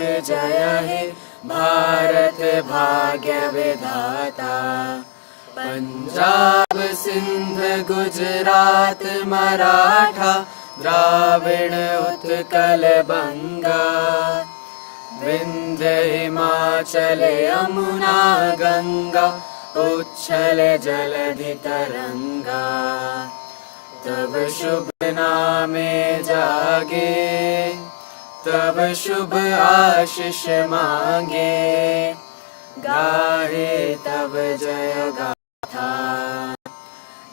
जय हे भारत भाग्य विधाता। पंजाब सिंध गुजरात मराठा द्राविड़ उत्कल बंगा, विंध्य हिमाचल यमुना गंगा उच्छल जलधि तरंगा। तब शुभ नामे जागे, तब शुभ आशीष मांगे, गाहे तब जय गाथा।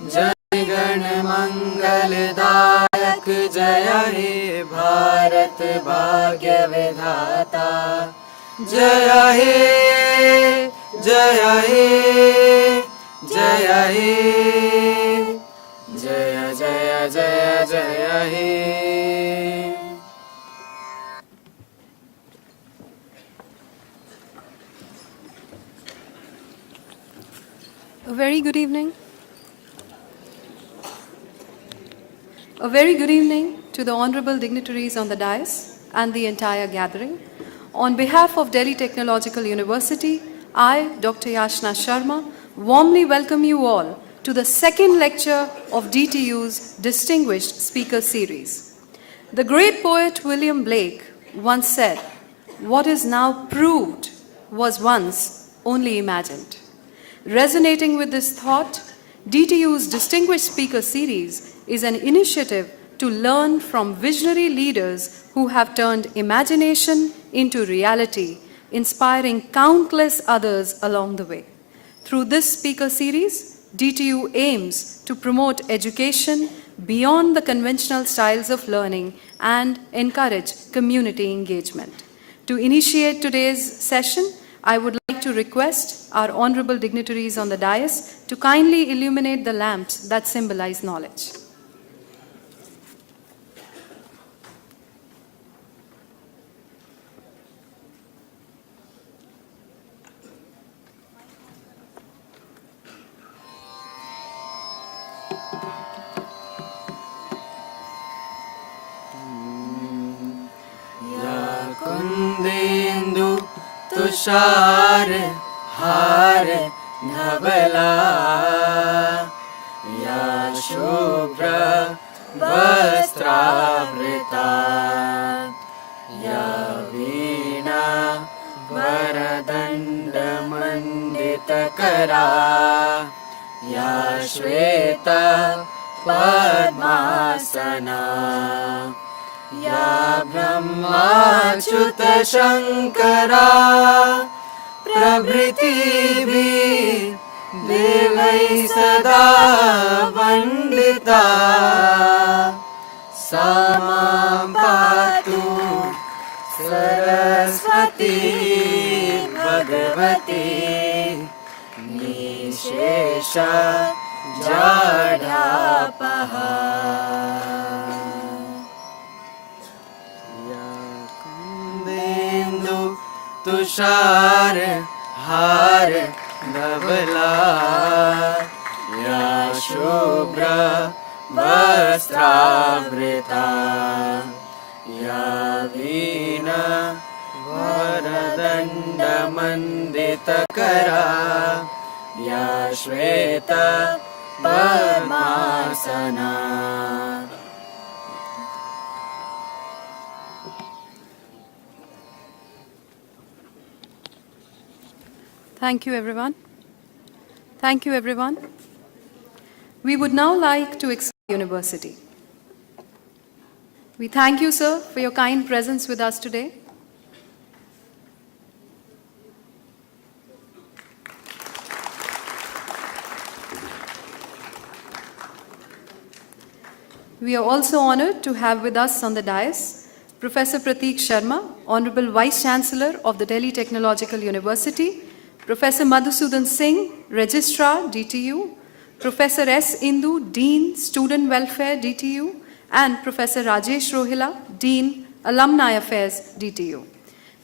जय गण मंगलदायक जय हे भारत भाग्य विधाता। जय हे जय हे जय हे जय जय जय जय हे। A very good evening. A very good evening to the honorable dignitaries on the dais and the entire gathering. On behalf of Delhi Technological University, I, Dr. Yashna Sharma, warmly welcome you all to the second lecture of DTU's Distinguished Speaker Series. The great poet William Blake once said, "What is now proved was once only imagined." Resonating with this thought, DTU's Distinguished Speaker Series is an initiative to learn from visionary leaders who have turned imagination into reality, inspiring countless others along the way. Through this speaker series, DTU aims to promote education beyond the conventional styles of learning and encourage community engagement. To initiate today's session, I would like to request our honorable dignitaries on the dais to kindly illuminate the lamps that symbolize knowledge. कुंदेन्दु Tushar हार धवला, या शुभ्र वस्त्रावृता, या वीणा वरदण्डमण्डितकरा, या श्वेता पद्मासना, या ब्रह्माच्युत शंकरा प्रभृतिभिः देवैः सदा वन्दिता। सा मां पातु सरस्वती भगवती निःशेष जाढ्यापहा। तुषार हार धवला, या शुभ्र वस्त्रावृता, या वीणा वरदण्डमण्डितकरा, या Shweta padmasana. Thank you, everyone. Thank you, everyone. We would now like to accept the university. We thank you, sir, for your kind presence with us today. We are also honored to have with us on the dais Professor Prateek Sharma, Honorable Vice Chancellor of the Delhi Technological University, Professor Madhusudan Singh, Registrar, DTU, Professor S. Indu, Dean, Student Welfare, DTU, and Professor Rajesh Rohila, Dean, Alumni Affairs, DTU.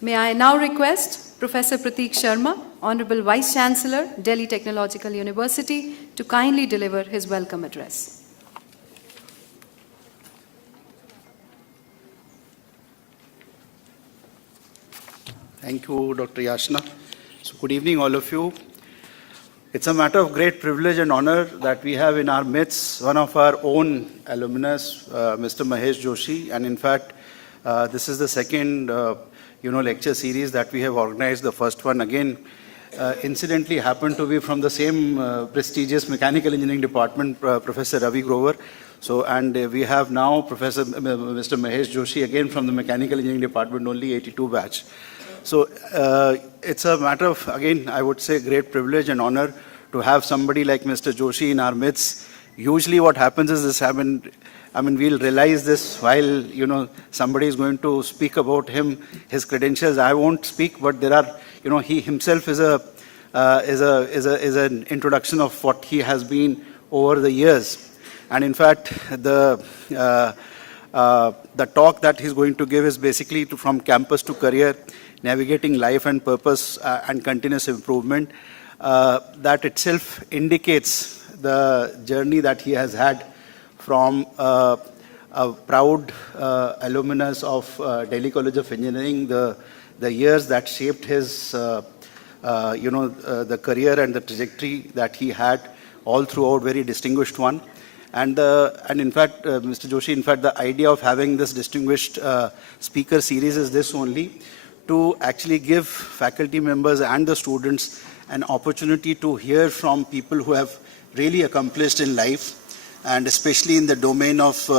May I now request Professor Prateek Sharma, Honorable Vice Chancellor, Delhi Technological University, to kindly deliver his welcome address. Thank you, Dr. Yashna. So good evening, all of you. It's a matter of great privilege and honor that we have in our midst one of our own alumnus, Mr. Mahesh Joshi. And in fact, this is the second, lecture series that we have organized. The first one, again, incidentally happened to be from the same prestigious mechanical engineering department, Professor Ravi Grover. So, and we have now Mr. Mahesh Joshi, again from the mechanical engineering department, only 82 batch. So it's a matter of, again, I would say great privilege and honor to have somebody like Mr. Joshi in our midst. Usually what happens is this we'll realize this while, somebody is going to speak about him, his credentials. I won't speak, but there are, he himself is an introduction of what he has been over the years. And in fact, the talk that he's going to give is basically from campus to career, navigating life and purpose and continuous improvement. That itself indicates the journey that he has had from a proud alumnus of Delhi College of Engineering, the years that shaped his, the career and the trajectory that he had all throughout, very distinguished one. And in fact, Mr. Joshi, in fact, the idea of having this distinguished speaker series is this only, to actually give faculty members and the students an opportunity to hear from people who have really accomplished in life, and especially in the domain of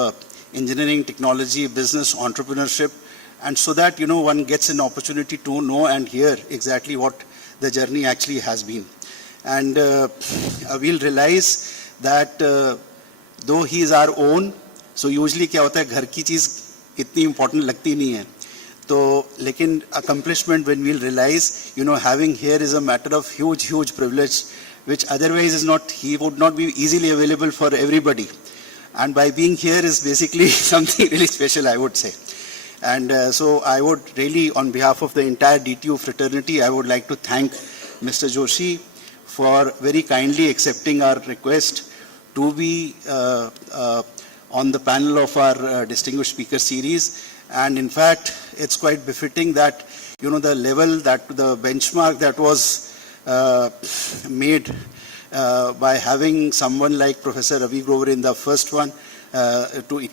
engineering, technology, business, entrepreneurship, and so that, one gets an opportunity to know and hear exactly what the journey actually has been. And we'll realize that though he is our own, so usually क्या होता है, घर की चीज़ इतनी important लगती नहीं है. So, lekin accomplishment, when we'll realize, having here is a matter of huge privilege, which otherwise is not, he would not be easily available for everybody. And by being here is basically something really special, I would say. And so I would really, on behalf of the entire DTU fraternity, I would like to thank Mr. Joshi for very kindly accepting our request to be on the panel of our distinguished speaker series. And in fact, it's quite befitting that, the level, that the benchmark that was made by having someone like Professor Ravi Grover in the first one to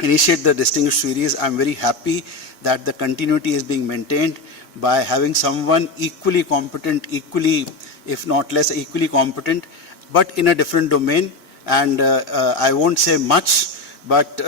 initiate the distinguished series. I'm very happy that the continuity is being maintained by having someone equally competent, equally, if not less, equally competent, but in a different domain. And I won't say much, but,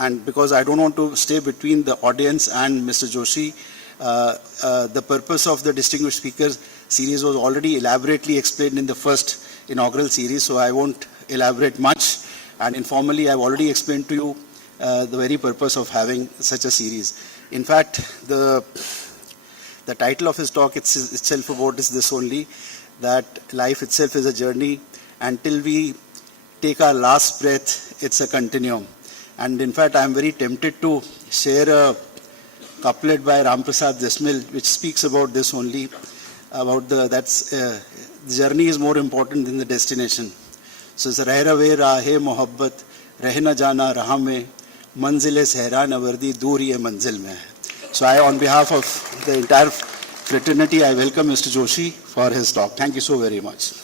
and because I don't want to stay between the audience and Mr. Joshi, the purpose of the Distinguished Speakers series was already elaborately explained in the first inaugural series, so I won't elaborate much. And informally, I've already explained to you the very purpose of having such a series. In fact, the title of his talk itself about is this only, that life itself is a journey. Until we take our last breath, it's a continuum. And in fact, I'm very tempted to share a couplet by Ram Prasad Desmil, which speaks about this only, about the journey is more important than the destination. So it's reh rawe rahe mohabbat, reh na jana raha mein, manzil sehra nawardi dur ye manzil mein. So I, on behalf of the entire fraternity, I welcome Mr. Joshi for his talk. Thank you so very much.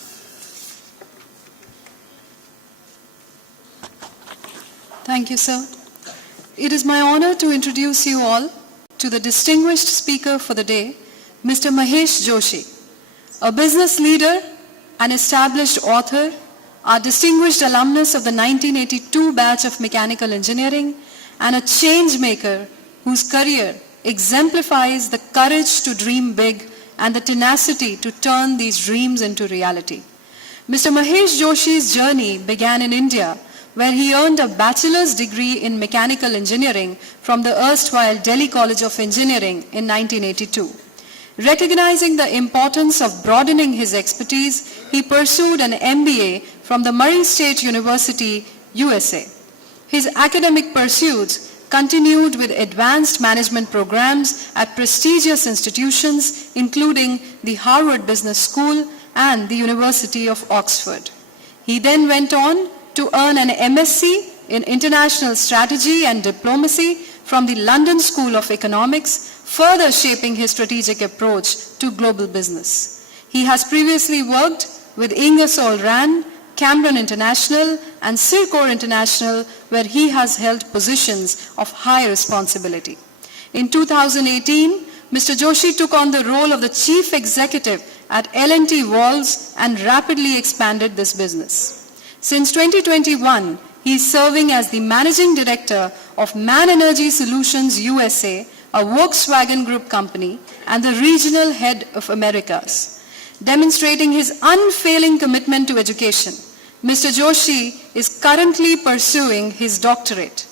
Thank you, sir. It is my honor to introduce you all to the distinguished speaker for the day, Mr. Mahesh Joshi, a business leader, an established author, a distinguished alumnus of the 1982 batch of mechanical engineering, and a change maker whose career exemplifies the courage to dream big and the tenacity to turn these dreams into reality. Mr. Mahesh Joshi's journey began in India, where he earned a bachelor's degree in mechanical engineering from the erstwhile Delhi College of Engineering in 1982. Recognizing the importance of broadening his expertise, he pursued an MBA from the Murray State University, USA. His academic pursuits continued with advanced management programs at prestigious institutions, including the Harvard Business School and the University of Oxford. He then went on to earn an MSc in International Strategy and Diplomacy from the London School of Economics, further shaping his strategic approach to global business. He has previously worked with Ingersoll Rand, Cameron International, and Circor International, where he has held positions of high responsibility. In 2018, Mr. Joshi took on the role of the Chief Executive at L&T Walls and rapidly expanded this business. Since 2021, he is serving as the Managing Director of Man Energy Solutions USA, a Volkswagen Group company, and the Regional Head of Americas. Demonstrating his unfailing commitment to education, Mr. Joshi is currently pursuing his doctorate.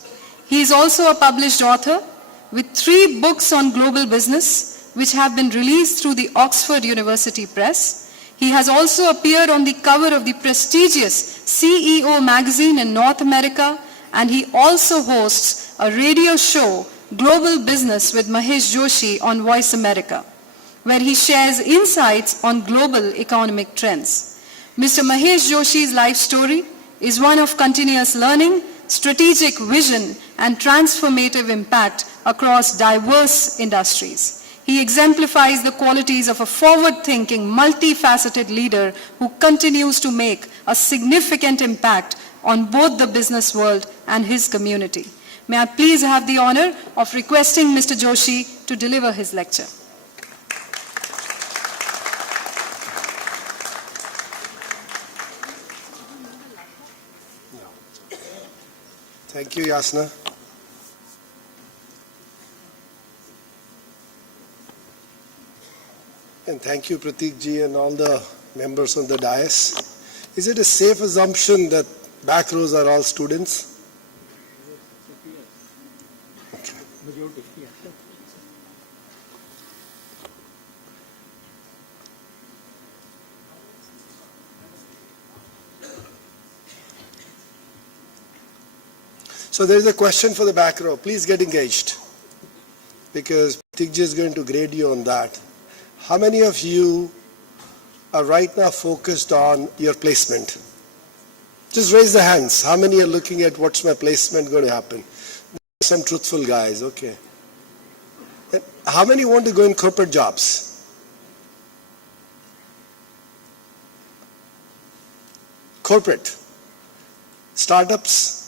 He is also a published author with 3 books on global business, which have been released through the Oxford University Press. He has also appeared on the cover of the prestigious CEO magazine in North America, and he also hosts a radio show, Global Business with Mahesh Joshi on Voice America, where he shares insights on global economic trends. Mr. Mahesh Joshi's life story is one of continuous learning, strategic vision, and transformative impact across diverse industries. He exemplifies the qualities of a forward-thinking, multifaceted leader who continues to make a significant impact on both the business world and his community. May I please have the honor of requesting Mr. Joshi to deliver his lecture. Thank you, Yasna. And thank you, Pratik ji, and all the members on the dais. Is it a safe assumption that back rows are all students? Okay. So there is a question for the back row. Please get engaged, because Pratik ji is going to grade you on that. How many of you are right now focused on your placement? Just raise the hands. How many are looking at what's my placement going to happen? Some truthful guys, okay. And how many want to go in corporate jobs? Corporate. Startups.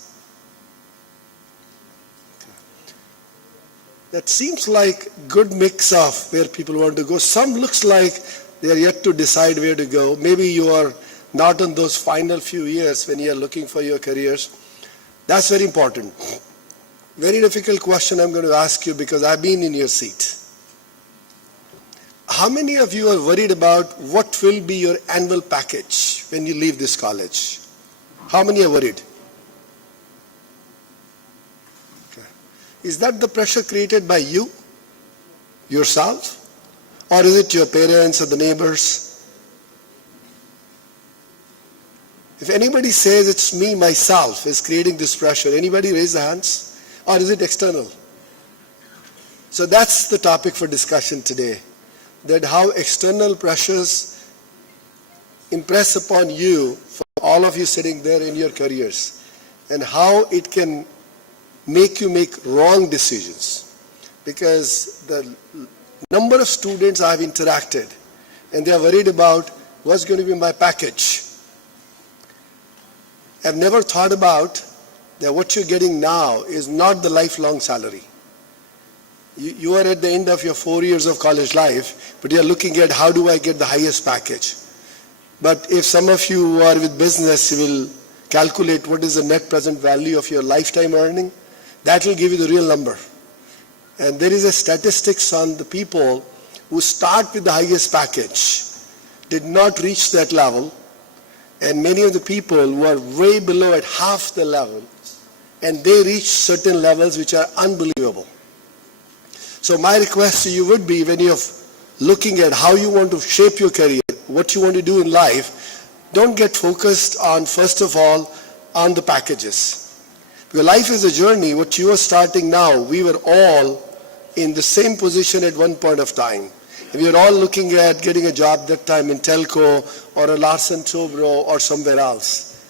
That seems like good mix of where people want to go. Some looks like they are yet to decide where to go. Maybe you are not in those final few years when you are looking for your careers. That's very important. Very difficult question I'm going to ask you, because I've been in your seat. How many of you are worried about what will be your annual package when you leave this college? How many are worried? Is that the pressure created by you, yourself, or is it your parents or the neighbors? If anybody says it's me, myself, is creating this pressure, anybody raise their hands? Or is it external? So that's the topic for discussion today, that how external pressures impress upon you, for all of you sitting there in your careers, and how it can make you make wrong decisions. Because the number of students I have interacted, and they are worried about what's going to be my package. I've never thought about that what you're getting now is not the lifelong salary. You are at the end of your 4 years of college life, but you're looking at how do I get the highest package. But if some of you who are with business will calculate what is the net present value of your lifetime earning, that will give you the real number. And there is a statistics on the people who start with the highest package, did not reach that level, and many of the people who are way below at half the level, and they reach certain levels which are unbelievable. So my request to you would be, when you're looking at how you want to shape your career, what you want to do in life, don't get focused on, first of all, on the packages. Because life is a journey. What you are starting now, we were all in the same position at one point of time. We were all looking at getting a job that time in telco or a Larsen Tobro or somewhere else.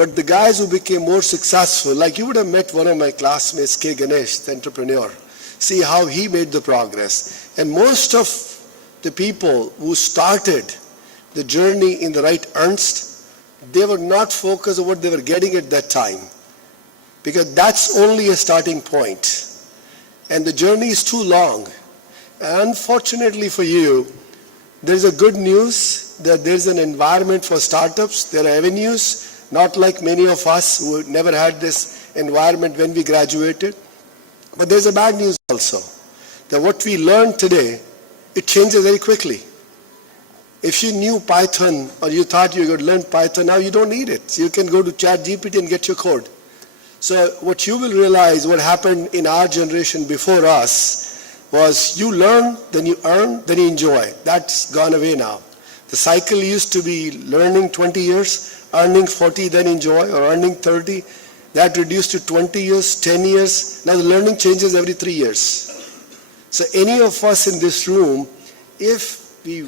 But the guys who became more successful, like you would have met one of my classmates, K. Ganesh, the entrepreneur. See how he made the progress. And most of the people who started the journey in the right earnest, they were not focused on what they were getting at that time. Because that's only a starting point. And the journey is too long. And unfortunately for you, there's a good news that there's an environment for startups. There are avenues, not like many of us who never had this environment when we graduated. But there's a bad news also, that what we learn today, it changes very quickly. If you knew Python or you thought you could learn Python, now you don't need it. You can go to ChatGPT and get your code. So what you will realize, what happened in our generation before us, was you learn, then you earn, then you enjoy. That's gone away now. The cycle used to be learning 20 years, earning 40, then enjoy, or earning 30. That reduced to 20 years, 10 years. Now the learning changes every 3 years. So any of us in this room, if we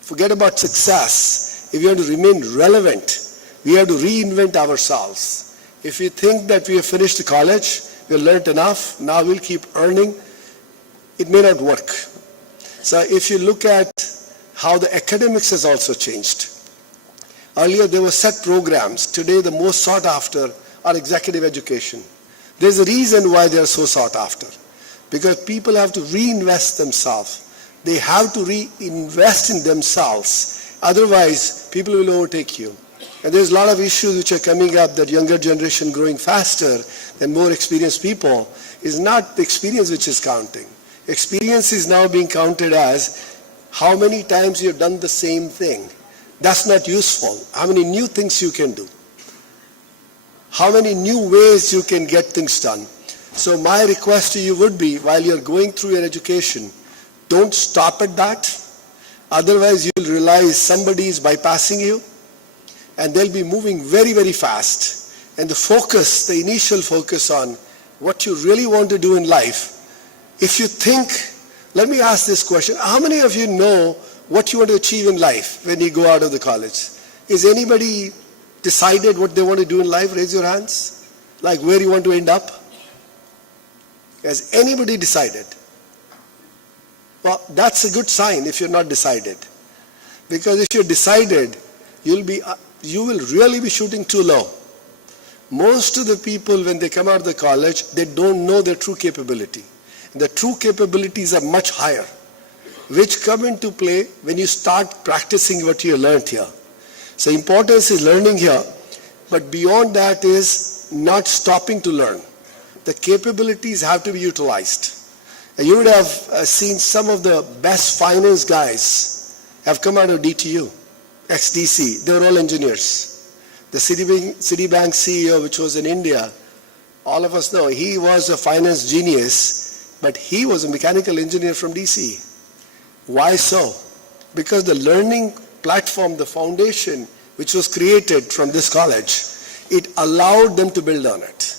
forget about success, if we want to remain relevant, we have to reinvent ourselves. If we think that we have finished the college, we have learned enough, now we'll keep earning, it may not work. So if you look at how the academics has also changed. Earlier there were set programs. Today the most sought after are executive education. There's a reason why they are so sought after. Because people have to reinvest themselves. They have to reinvest in themselves. Otherwise, people will overtake you. And there's a lot of issues which are coming up, that younger generation growing faster than more experienced people. Is not the experience which is counting. Experience is now being counted as how many times you've done the same thing. That's not useful. How many new things you can do. How many new ways you can get things done. So my request to you would be, while you're going through your education, don't stop at that. Otherwise you'll realize somebody is bypassing you and they'll be moving very, very fast. And the focus, the initial focus on what you really want to do in life, if you think, let me ask this question, how many of you know what you want to achieve in life when you go out of the college? Is anybody decided what they want to do in life? Raise your hands. Like where you want to end up? Has anybody decided? Well, that's a good sign if you're not decided. Because if you're decided, you will really be shooting too low. Most of the people, when they come out of the college, they don't know their true capability. The true capabilities are much higher, which come into play when you start practicing what you learned here. So importance is learning here, but beyond that is not stopping to learn. The capabilities have to be utilized. And you would have seen some of the best finance guys have come out of DTU, ex-DC. They were all engineers. The Citibank CEO, which was in India, all of us know, he was a finance genius, but he was a mechanical engineer from DC. Why so? Because the learning platform, the foundation, which was created from this college, it allowed them to build on it.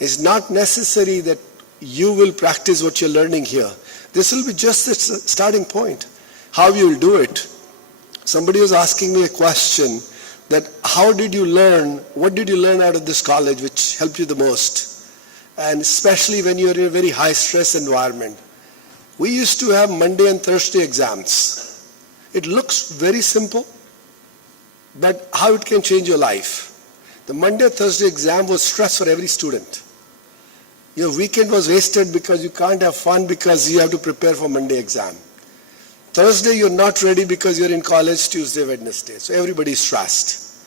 It's not necessary that you will practice what you're learning here. This will be just the starting point. How you will do it. Somebody was asking me a question that how did you learn, what did you learn out of this college which helped you the most? And especially when you're in a very high stress environment. We used to have Monday and Thursday exams. It looks very simple, but how it can change your life. The Monday, Thursday exam was stress for every student. Your weekend was wasted because you can't have fun because you have to prepare for Monday exam. Thursday you're not ready because you're in college, Tuesday, Wednesday. So everybody's stressed.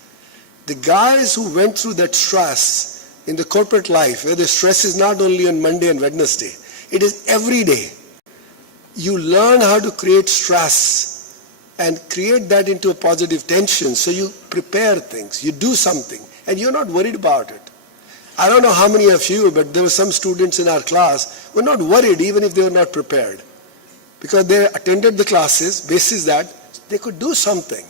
The guys who went through that stress in the corporate life, where the stress is not only on Monday and Wednesday, it is every day. You learn how to create stress and create that into a positive tension. So you prepare things, you do something, and you're not worried about it. I don't know how many of you, but there were some students in our class who were not worried even if they were not prepared. Because they attended the classes, basis that they could do something.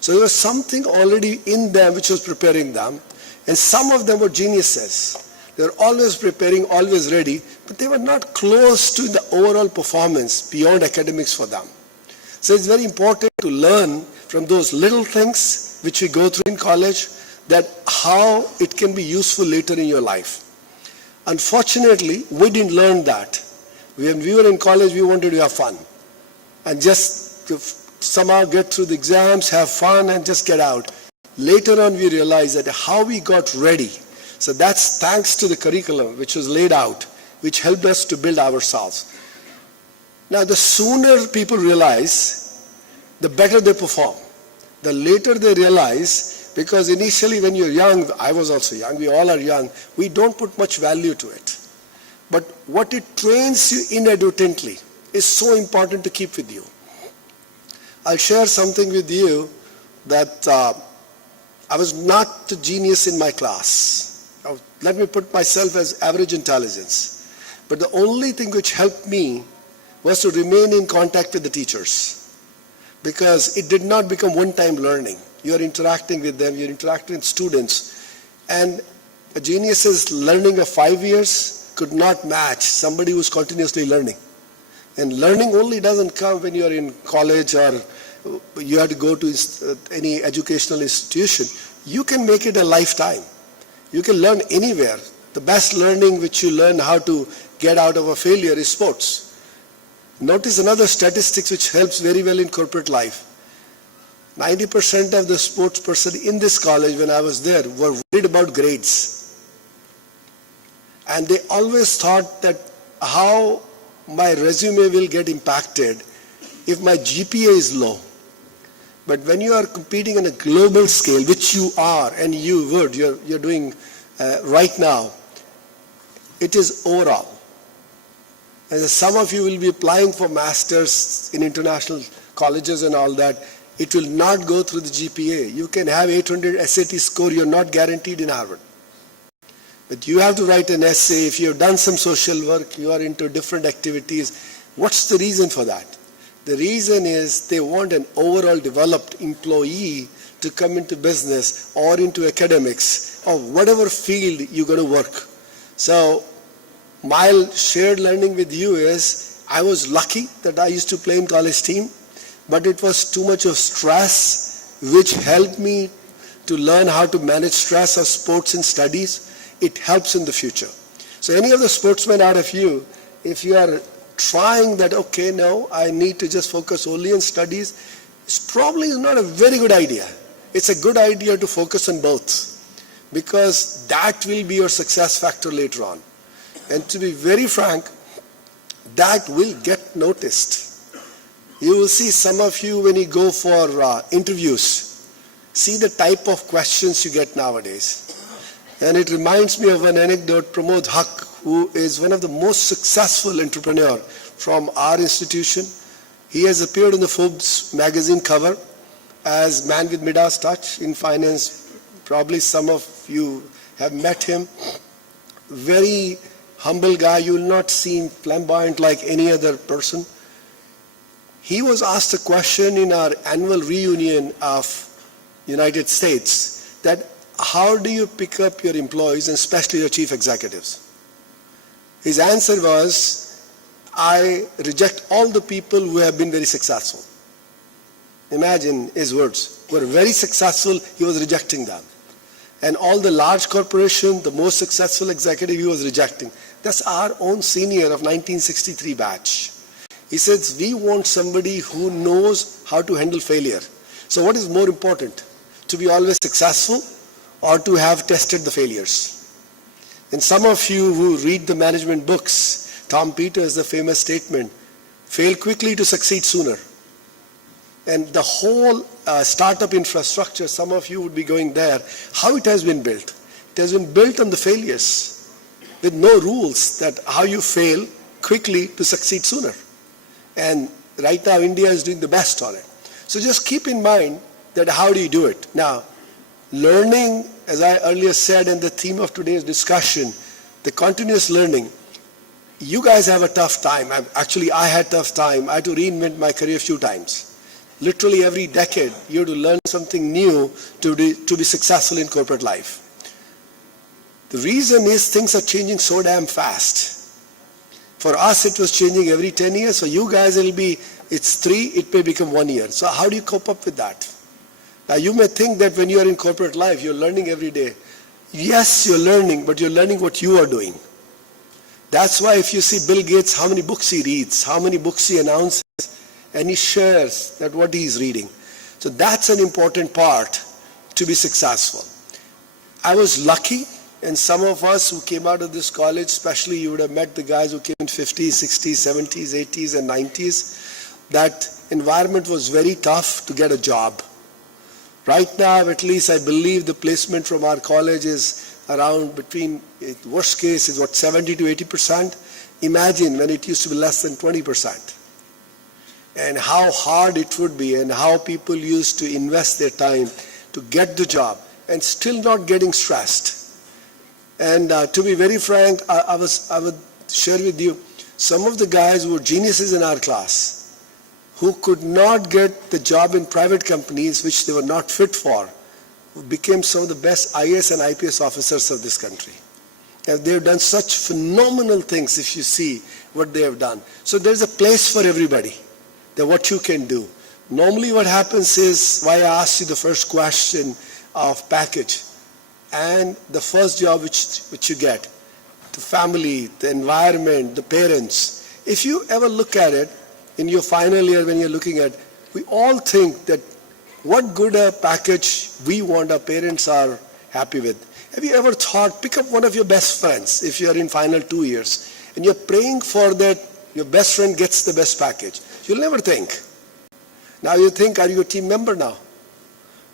So there was something already in them which was preparing them. And some of them were geniuses. They were always preparing, always ready, but they were not close to the overall performance beyond academics for them. So it's very important to learn from those little things which we go through in college, that how it can be useful later in your life. Unfortunately, we didn't learn that. When we were in college, we wanted to have fun and just to somehow get through the exams, have fun, and just get out. Later on, we realized that how we got ready. So that's thanks to the curriculum which was laid out, which helped us to build ourselves. Now, the sooner people realize, the better they perform. The later they realize, because initially when you're young, I was also young, we all are young, we don't put much value to it. But what it trains you inadvertently is so important to keep with you. I'll share something with you that I was not the genius in my class. Let me put myself as average intelligence. But the only thing which helped me was to remain in contact with the teachers, because it did not become one-time learning. You are interacting with them, you're interacting with students, and a genius's learning of 5 years could not match somebody who's continuously learning. And learning only doesn't come when you're in college or you have to go to any educational institution. You can make it a lifetime. You can learn anywhere. The best learning which you learn how to get out of a failure is sports. Notice another statistics which helps very well in corporate life. 90% of the sports person in this college when I was there were worried about grades. And they always thought that how my resume will get impacted if my GPA is low. But when you are competing on a global scale, which you are and you're doing right now, it is overall. And some of you will be applying for masters in international colleges and all that. It will not go through the GPA. You can have 800 SAT score, you're not guaranteed in Harvard. But you have to write an essay. If you have done some social work, you are into different activities. What's the reason for that? The reason is they want an overall developed employee to come into business or into academics or whatever field you're going to work. So my shared learning with you is I was lucky that I used to play in college team, but it was too much of stress which helped me to learn how to manage stress of sports and studies. It helps in the future. So any of the sportsmen out of you, if you are trying that, okay, no, I need to just focus only on studies, it's probably not a very good idea. It's a good idea to focus on both, because that will be your success factor later on. And to be very frank, that will get noticed. You will see some of you when you go for interviews, see the type of questions you get nowadays. And it reminds me of an anecdote. Pramod Haq, who is one of the most successful entrepreneur from our institution, he has appeared on the Forbes magazine cover as man with Midas touch in finance. Probably some of you have met him. Very humble guy. You will not see him flamboyant like any other person. He was asked a question in our annual reunion of United States that how do you pick up your employees and especially your chief executives? His answer was, I reject all the people who have been very successful. Imagine his words. Were very successful, he was rejecting them. And all the large corporation, the most successful executive, he was rejecting. That's our own senior of 1963 batch. He says, we want somebody who knows how to handle failure. So what is more important? To be always successful or to have tested the failures? And some of you who read the management books, Tom Peters, the famous statement, fail quickly to succeed sooner. And the whole startup infrastructure, some of you would be going there, how it has been built. It has been built on the failures with no rules that how you fail quickly to succeed sooner. And right now India is doing the best on it. So just keep in mind that how do you do it? Now, learning, as I earlier said, and the theme of today's discussion, the continuous learning. You guys have a tough time. I had tough time. I had to reinvent my career a few times. Literally every decade, you have to learn something new to be successful in corporate life. The reason is things are changing so damn fast. For us, it was changing every 10 years. For you guys, it's 3, it may become 1 year. So how do you cope up with that? Now you may think that when you are in corporate life, you're learning every day. Yes, you're learning, but you're learning what you are doing. That's why if you see Bill Gates, how many books he reads, how many books he announces, and he shares that what he is reading. So that's an important part to be successful. I was lucky, and some of us who came out of this college, especially you would have met the guys who came in 50s, 60s, 70s, 80s, and 90s, that environment was very tough to get a job. Right now, at least I believe the placement from our college is around between, worst case is what, 70 to 80%. Imagine when it used to be less than 20%. And how hard it would be, and how people used to invest their time to get the job and still not getting stressed. And to be very frank, I would share with you some of the guys who were geniuses in our class who could not get the job in private companies which they were not fit for, who became some of the best IAS and IPS officers of this country. And they have done such phenomenal things if you see what they have done. So there's a place for everybody, that what you can do. Normally what happens is, why I asked you the first question of package, and the first job which you get, the family, the environment, the parents. If you ever look at it in your final year when you're looking at, we all think that what good a package we want our parents are happy with. Have you ever thought, pick up one of your best friends if you're in final 2 years and you're praying for that your best friend gets the best package. You'll never think. Now you think, are you a team member now?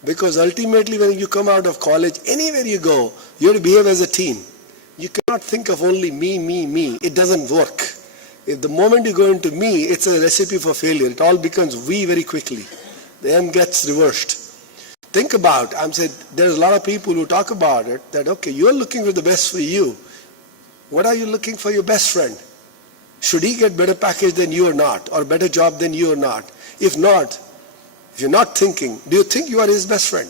Because ultimately when you come out of college, anywhere you go, you have to behave as a team. You cannot think of only me, me, me. It doesn't work. If the moment you go into me, it's a recipe for failure. It all becomes we very quickly. The M gets reversed. Think about, I'm saying, there's a lot of people who talk about it, that okay, you're looking for the best for you. What are you looking for your best friend? Should he get better package than you or not? Or better job than you or not? If not, if you're not thinking, do you think you are his best friend?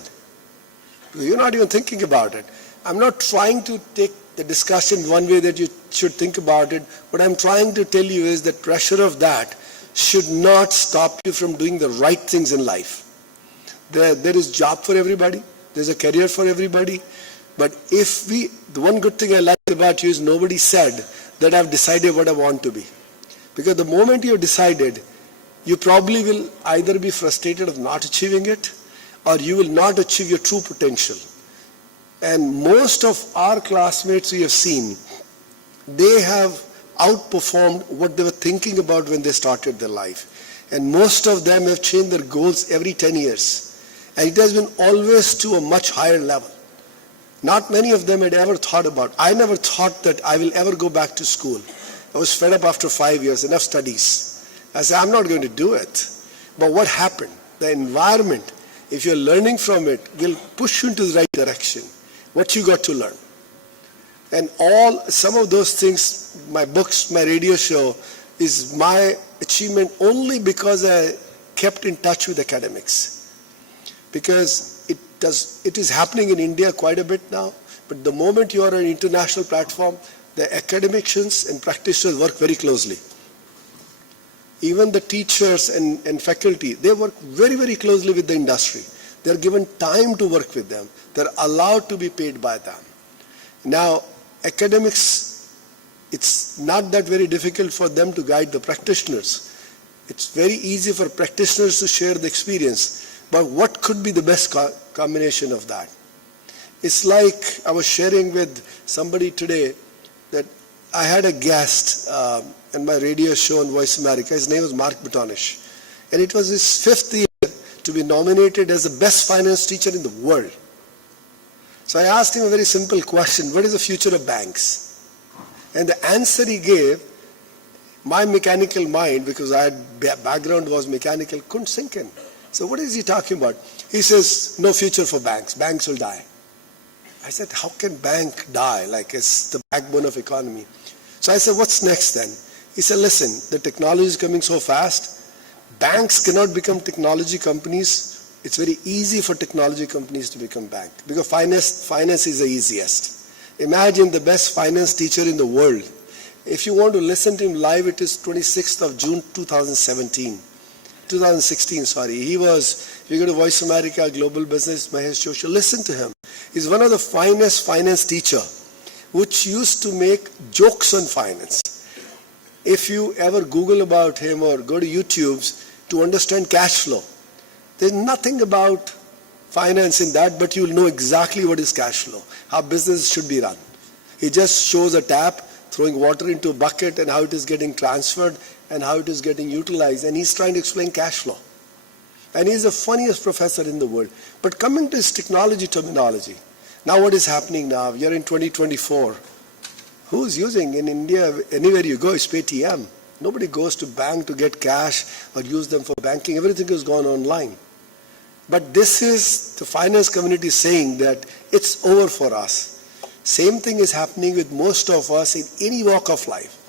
Because you're not even thinking about it. I'm not trying to take the discussion one way that you should think about it. What I'm trying to tell you is that pressure of that should not stop you from doing the right things in life. There is job for everybody. There's a career for everybody. But the one good thing I like about you is nobody said that I've decided what I want to be. Because the moment you've decided, you probably will either be frustrated of not achieving it, or you will not achieve your true potential. And most of our classmates we have seen, they have outperformed what they were thinking about when they started their life. And most of them have changed their goals every 10 years. And it has been always to a much higher level. Not many of them had ever thought about. I never thought that I will ever go back to school. I was fed up after 5 years, enough studies. I said, I'm not going to do it. But what happened? The environment, if you're learning from it, will push you into the right direction. What you got to learn. And some of those things, my books, my radio show, is my achievement only because I kept in touch with academics. Because it is happening in India quite a bit now, but the moment you are on an international platform, the academicians and practitioners work very closely. Even the teachers and faculty, they work very, very closely with the industry. They're given time to work with them. They're allowed to be paid by them. Now, academics, it's not that very difficult for them to guide the practitioners. It's very easy for practitioners to share the experience. But what could be the best combination of that? It's like I was sharing with somebody today that I had a guest in my radio show on Voice America. His name was Mark Butonish. And it was his 5th year to be nominated as the best finance teacher in the world. So I asked him a very simple question. What is the future of banks? And the answer he gave, my mechanical mind, because I had background was mechanical, couldn't sink in. So what is he talking about? He says, no future for banks. Banks will die. I said, how can bank die? Like it's the backbone of economy. So I said, what's next then? He said, listen, the technology is coming so fast. Banks cannot become technology companies. It's very easy for technology companies to become bank because finance is the easiest. Imagine the best finance teacher in the world. If you want to listen to him live, it is 26th of June 2017. 2016, sorry. He was, if you go to Voice America, Global Business, Mahesh Joshi, listen to him. He's one of the finest finance teacher, which used to make jokes on finance. If you ever Google about him or go to YouTube's to understand cash flow, there's nothing about finance in that, but you'll know exactly what is cash flow, how business should be run. He just shows a tap, throwing water into a bucket and how it is getting transferred and how it is getting utilized. And he's trying to explain cash flow. And he's the funniest professor in the world. But coming to his technology terminology, now what is happening now? We are in 2024. Who's using in India, anywhere you go, is Paytm. Nobody goes to bank to get cash or use them for banking. Everything is gone online. But this is the finance community saying that it's over for us. Same thing is happening with most of us in any walk of life.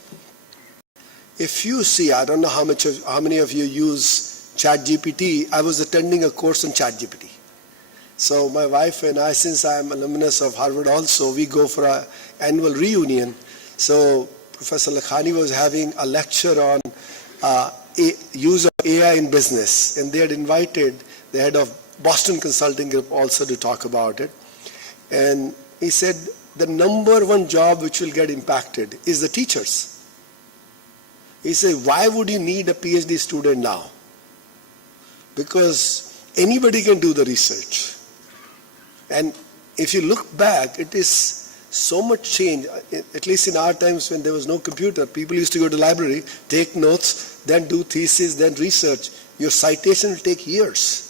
If you see, I don't know how many of you use ChatGPT. I was attending a course on ChatGPT. So my wife and I, since I am alumnus of Harvard also, we go for an annual reunion. So Professor Lakhani was having a lecture on use of AI in business. And they had invited the head of Boston Consulting Group also to talk about it. And he said, the number one job which will get impacted is the teachers. He said, why would you need a PhD student now? Because anybody can do the research. And if you look back, it is so much change. At least in our times when there was no computer, people used to go to the library, take notes, then do thesis, then research. Your citation will take years.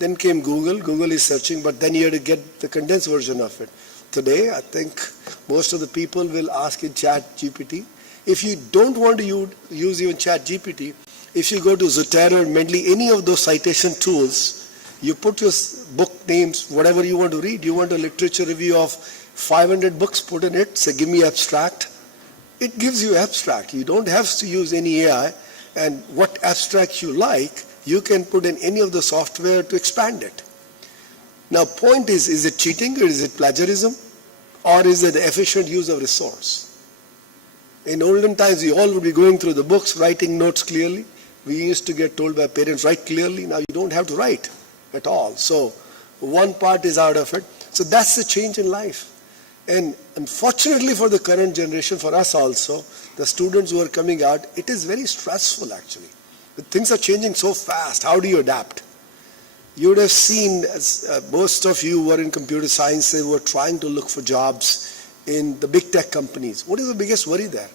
Then came Google. Google is searching, but then you had to get the condensed version of it. Today, I think most of the people will ask in ChatGPT. If you don't want to use even ChatGPT, if you go to Zotero and Mendeley, any of those citation tools, you put your book names, whatever you want to read. You want a literature review of 500 books, put in it, say, give me abstract. It gives you abstract. You don't have to use any AI. And what abstract you like, you can put in any of the software to expand it. Now, point is it cheating or is it plagiarism? Or is it efficient use of resource? In olden times, we all would be going through the books, writing notes clearly. We used to get told by parents, write clearly. Now you don't have to write at all. So one part is out of it. So that's the change in life. And unfortunately for the current generation, for us also, the students who are coming out, it is very stressful actually. But things are changing so fast. How do you adapt? You would have seen, most of you who are in computer science, they were trying to look for jobs in the big tech companies. What is the biggest worry there?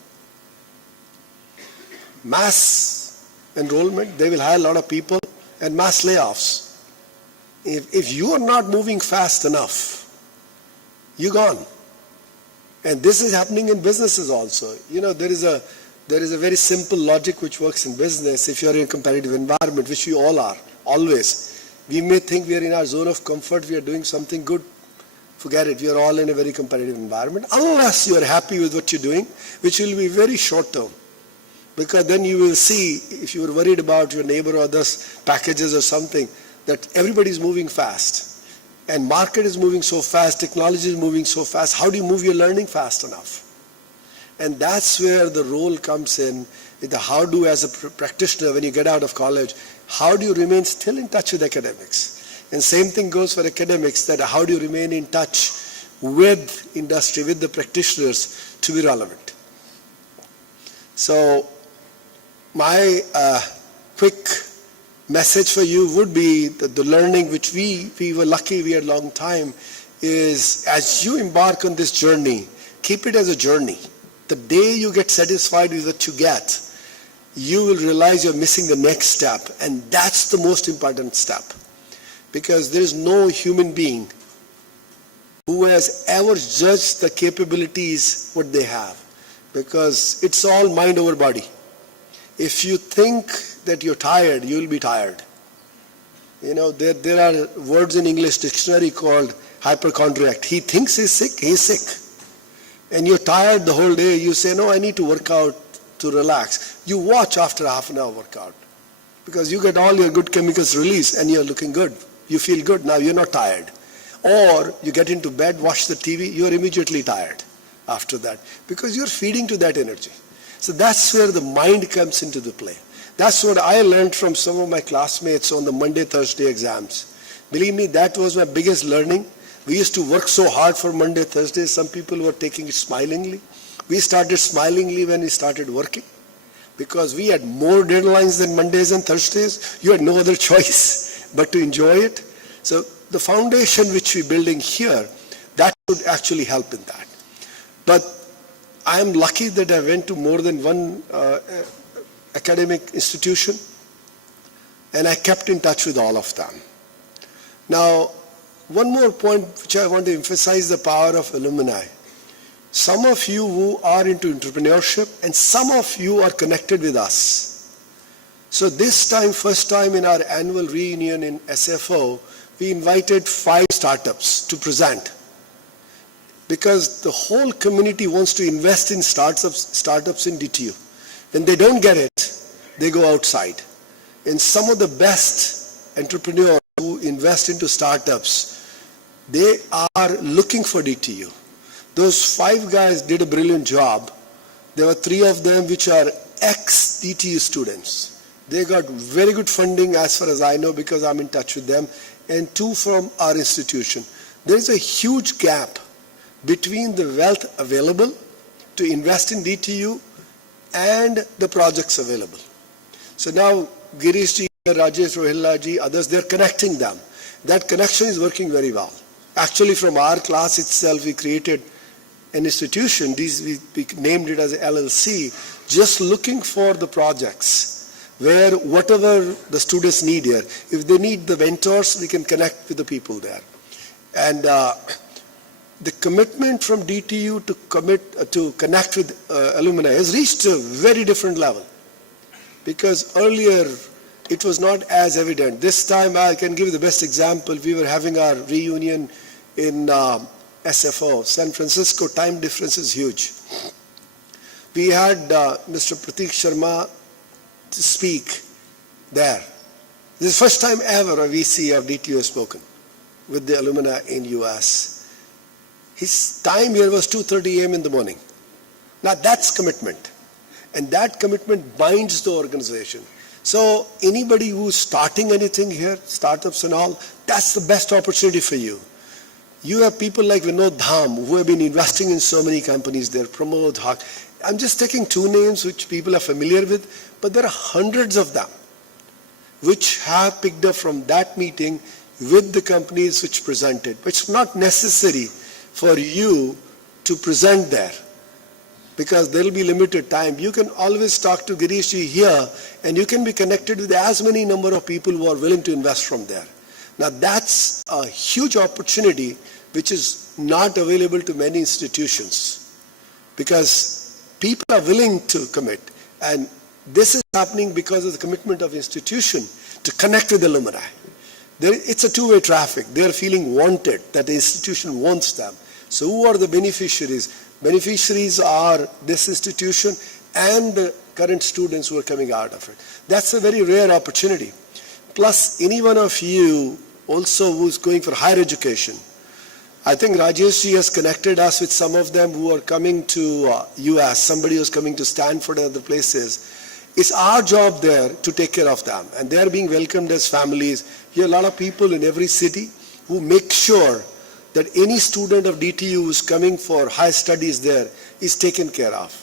Mass enrollment, they will hire a lot of people, and mass layoffs. If you are not moving fast enough, you're gone. And this is happening in businesses also. You know, there is a very simple logic which works in business. If you are in a competitive environment, which we all are, always, we may think we are in our zone of comfort, we are doing something good. Forget it, we are all in a very competitive environment. Unless you are happy with what you're doing, which will be very short term. Because then you will see, if you are worried about your neighbor or others' packages or something, that everybody is moving fast. And market is moving so fast, technology is moving so fast. How do you move your learning fast enough? And that's where the role comes in. How do, as a practitioner, when you get out of college, how do you remain still in touch with academics? And same thing goes for academics, that how do you remain in touch with industry, with the practitioners to be relevant? So my quick message for you would be that the learning which we were lucky we had a long time is, as you embark on this journey, keep it as a journey. The day you get satisfied with what you get, you will realize you're missing the next step, and that's the most important step. Because there is no human being who has ever judged the capabilities what they have. Because it's all mind over body. If you think that you're tired, you will be tired. You know, there are words in English dictionary called hypochondriac. He thinks he's sick. And you're tired the whole day, you say, no, I need to work out to relax. You watch after half an hour workout. Because you get all your good chemicals released and you're looking good. You feel good, now you're not tired. Or you get into bed, watch the TV, you're immediately tired after that. Because you're feeding to that energy. So that's where the mind comes into the play. That's what I learned from some of my classmates on the Monday, Thursday exams. Believe me, that was my biggest learning. We used to work so hard for Monday, Thursday. Some people were taking it smilingly. We started smilingly when we started working because we had more deadlines than Mondays and Thursdays. You had no other choice but to enjoy it. So the foundation which we're building here, that would actually help in that. But I am lucky that I went to more than one academic institution, and I kept in touch with all of them. Now, one more point which I want to emphasize the power of alumni. Some of you who are into entrepreneurship and some of you are connected with us. So this time, first time in our annual reunion in SFO, we invited 5 startups to present because the whole community wants to invest in startups in DTU. When they don't get it, they go outside. And some of the best entrepreneurs who invest into startups, they are looking for DTU. Those 5 guys did a brilliant job. There were 3 of them which are ex-DTU students. They got very good funding as far as I know because I'm in touch with them, and 2 from our institution. There is a huge gap between the wealth available to invest in DTU and the projects available. So now Girish ji, Rajesh Rohilla ji, others, they're connecting them. That connection is working very well. Actually, from our class itself, we created an institution, we named it as LLC, just looking for the projects where whatever the students need here, if they need the mentors, we can connect with the people there. And the commitment from DTU to connect with alumni has reached a very different level. Because earlier, it was not as evident. This time, I can give you the best example. We were having our reunion in SFO, San Francisco. Time difference is huge. We had Mr. Pratik Sharma to speak there. This is the first time ever a VC of DTU has spoken with the alumni in US. His time here was 2:30 a.m. in the morning. Now that's commitment. And that commitment binds the organization. So anybody who's starting anything here, startups and all, that's the best opportunity for you. You have people like Vinod Dham who have been investing in so many companies there, Pramod Haq. I'm just taking 2 names which people are familiar with, but there are hundreds of them which have picked up from that meeting with the companies which presented. But it's not necessary for you to present there because there will be limited time. You can always talk to Girish ji here and you can be connected with as many number of people who are willing to invest from there. Now that's a huge opportunity which is not available to many institutions because people are willing to commit, and this is happening because of the commitment of institution to connect with alumni. It's a two-way traffic. They are feeling wanted, that the institution wants them. So who are the beneficiaries? Beneficiaries are this institution and the current students who are coming out of it. That's a very rare opportunity. Plus, any one of you also who's going for higher education. I think Rajesh ji has connected us with some of them who are coming to US, somebody who's coming to Stanford and other places. It's our job there to take care of them, and they're being welcomed as families. Here are a lot of people in every city who make sure that any student of DTU who's coming for high studies there is taken care of.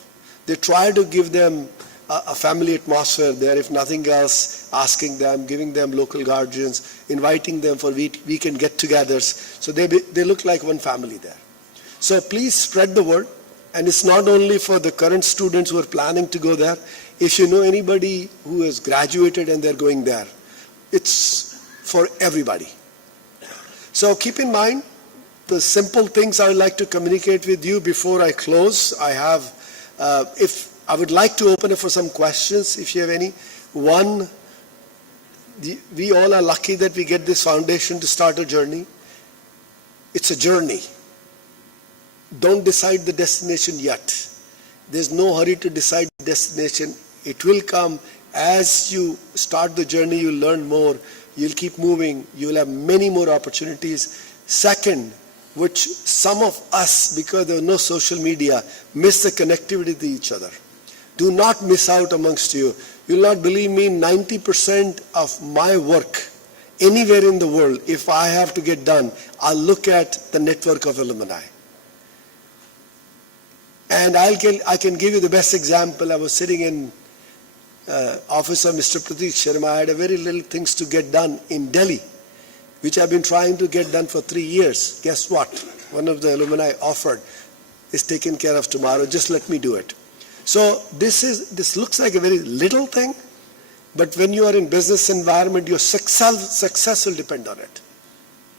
They try to give them a family atmosphere there, if nothing else, asking them, giving them local guardians, inviting them for weekend get-togethers. So they look like one family there. So please spread the word. And it's not only for the current students who are planning to go there. If you know anybody who has graduated and they're going there, it's for everybody. So keep in mind the simple things I would like to communicate with you before I close. I would like to open it for some questions if you have any. One, we all are lucky that we get this foundation to start a journey. It's a journey. Don't decide the destination yet. There's no hurry to decide the destination. It will come as you start the journey. You'll learn more. You'll keep moving. You'll have many more opportunities. Second, which some of us, because there was no social media, miss the connectivity to each other. Do not miss out amongst you. You'll not believe me, 90% of my work anywhere in the world, if I have to get done, I'll look at the network of alumni. And I can give you the best example. I was sitting in office of Mr. Prateek Sharma. I had a very little things to get done in Delhi, which I've been trying to get done for 3 years. Guess what? One of the alumni offered, is taken care of tomorrow. Just let me do it. So this looks like a very little thing, but when you are in business environment, your success will depend on it.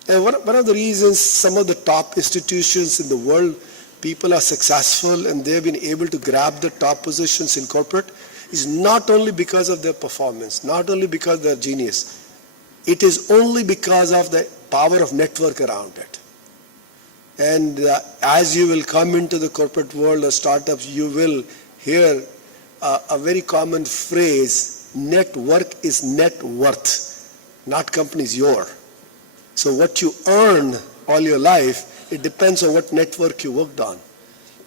And one of the reasons some of the top institutions in the world, people are successful and they've been able to grab the top positions in corporate is not only because of their performance, not only because they're genius. It is only because of the power of network around it. And as you will come into the corporate world or startups, you will hear a very common phrase, network is net worth, not company's your. So what you earn all your life, it depends on what network you worked on.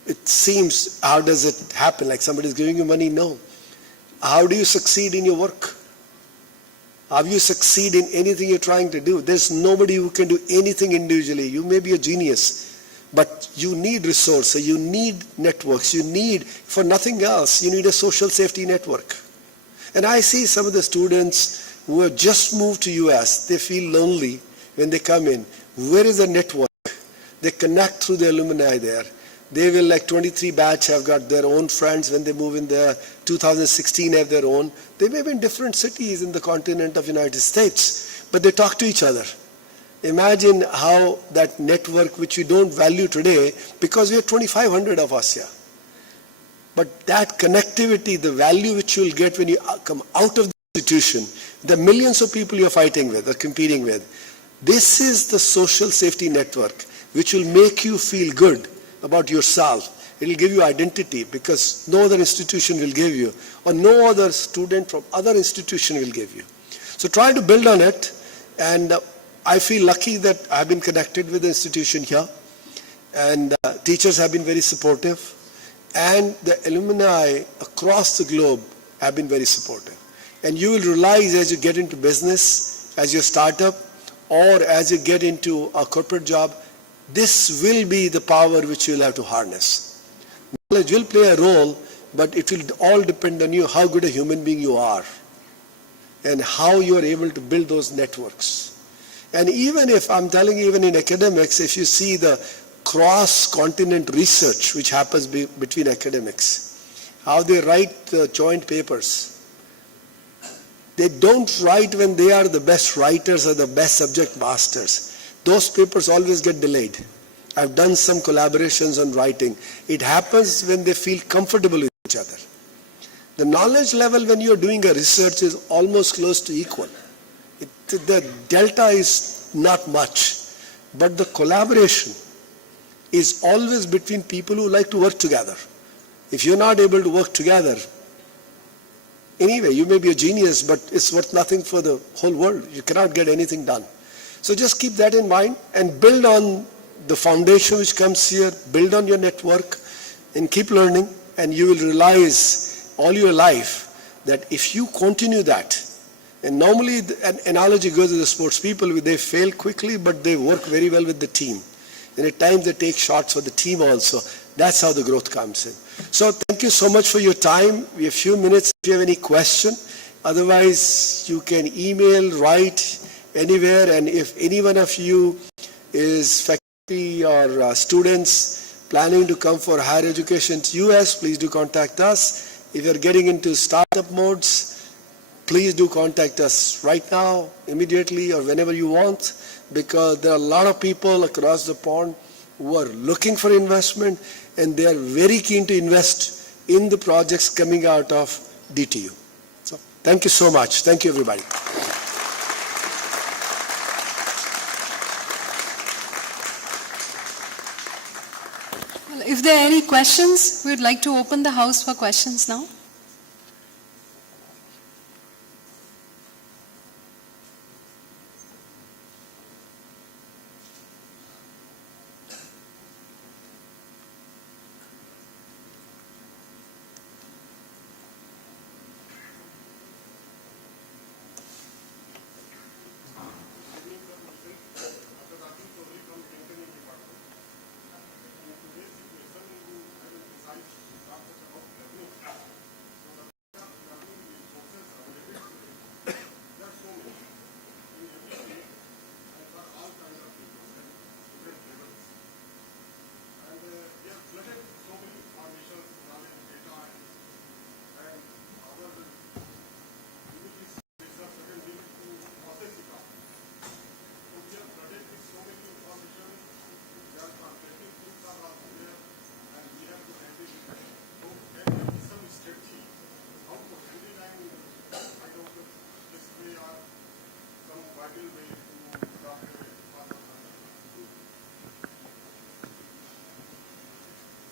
It seems, how does it happen? Like somebody's giving you money? No. How do you succeed in your work? How you succeed in anything you're trying to do? There's nobody who can do anything individually. You may be a genius, but you need resources, you need networks, you need, for nothing else, you need a social safety network. And I see some of the students who have just moved to US, they feel lonely when they come in. Where is the network? They connect through the alumni there. They will, like 23 batch, have got their own friends when they move in there. 2016 have their own. They may be in different cities in the continent of United States, but they talk to each other. Imagine how that network, which we don't value today, because we are 2,500 of us here. But that connectivity, the value which you'll get when you come out of the institution, the millions of people you're fighting with or competing with, this is the social safety network which will make you feel good about yourself. It will give you identity because no other institution will give you, or no other student from other institution will give you. So try to build on it, and I feel lucky that I've been connected with the institution here, and teachers have been very supportive, and the alumni across the globe have been very supportive. And you will realize as you get into business, as your startup, or as you get into a corporate job, this will be the power which you will have to harness. Knowledge will play a role, but it will all depend on you, how good a human being you are, and how you are able to build those networks. And even if, I'm telling you, even in academics, if you see the cross-continent research which happens between academics, how they write joint papers, they don't write when they are the best writers or the best subject masters. Those papers always get delayed. I've done some collaborations on writing. It happens when they feel comfortable with each other. The knowledge level when you're doing a research is almost close to equal. The delta is not much, but the collaboration is always between people who like to work together. If you're not able to work together, anyway, you may be a genius, but it's worth nothing for the whole world. You cannot get anything done. So just keep that in mind and build on the foundation which comes here, build on your network and keep learning, and you will realize all your life that if you continue that, and normally an analogy goes to the sports people, they fail quickly but they work very well with the team. And at times they take shots for the team also. That's how the growth comes in. So thank you so much for your time. We have a few minutes if you have any question. Otherwise you can email, write, anywhere, and if any one of you is faculty or students planning to come for higher education to US, please do contact us. If you're getting into startup modes, please do contact us right now, immediately, or whenever you want, because there are a lot of people across the pond who are looking for investment, and they are very keen to invest in the projects coming out of DTU. So thank you so much. Thank you, everybody. If there are any questions, we would like to open the house for questions now.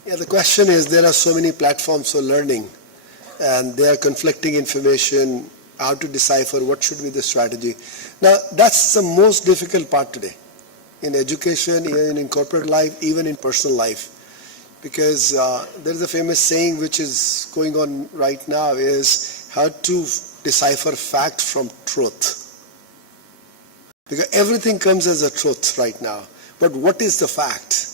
Yeah, the question is, there are so many platforms for learning, and there are conflicting information, how to decipher what should be the strategy. Now, that's the most difficult part today, in education, even in corporate life, even in personal life. Because there's a famous saying which is going on right now, is how to decipher fact from truth. Because everything comes as a truth right now. But what is the fact?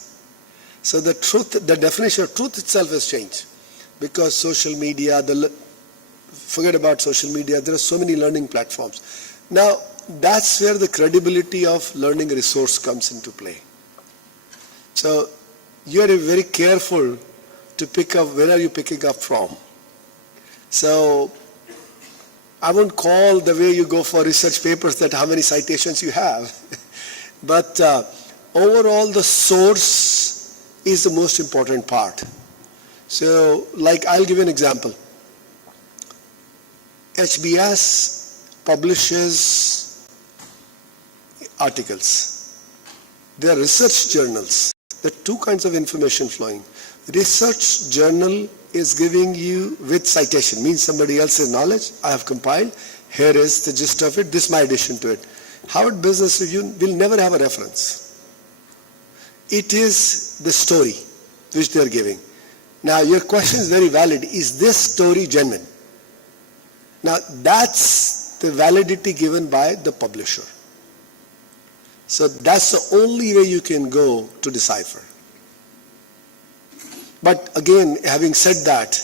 So the truth, the definition of truth itself has changed. Because social media, forget about social media, there are so many learning platforms. Now, that's where the credibility of learning resource comes into play. So you are very careful to pick up, where are you picking up from? So I won't call the way you go for research papers that how many citations you have. But overall, the source is the most important part. So, like, I'll give you an example. HBS publishes articles. They are research journals. There are two kinds of information flowing. Research journal is giving you with citation, means somebody else's knowledge. I have compiled. Here is the gist of it. This is my addition to it. Harvard Business Review will never have a reference. It is the story which they are giving. Now, your question is very valid. Is this story genuine? Now, that's the validity given by the publisher. So that's the only way you can go to decipher. But again, having said that,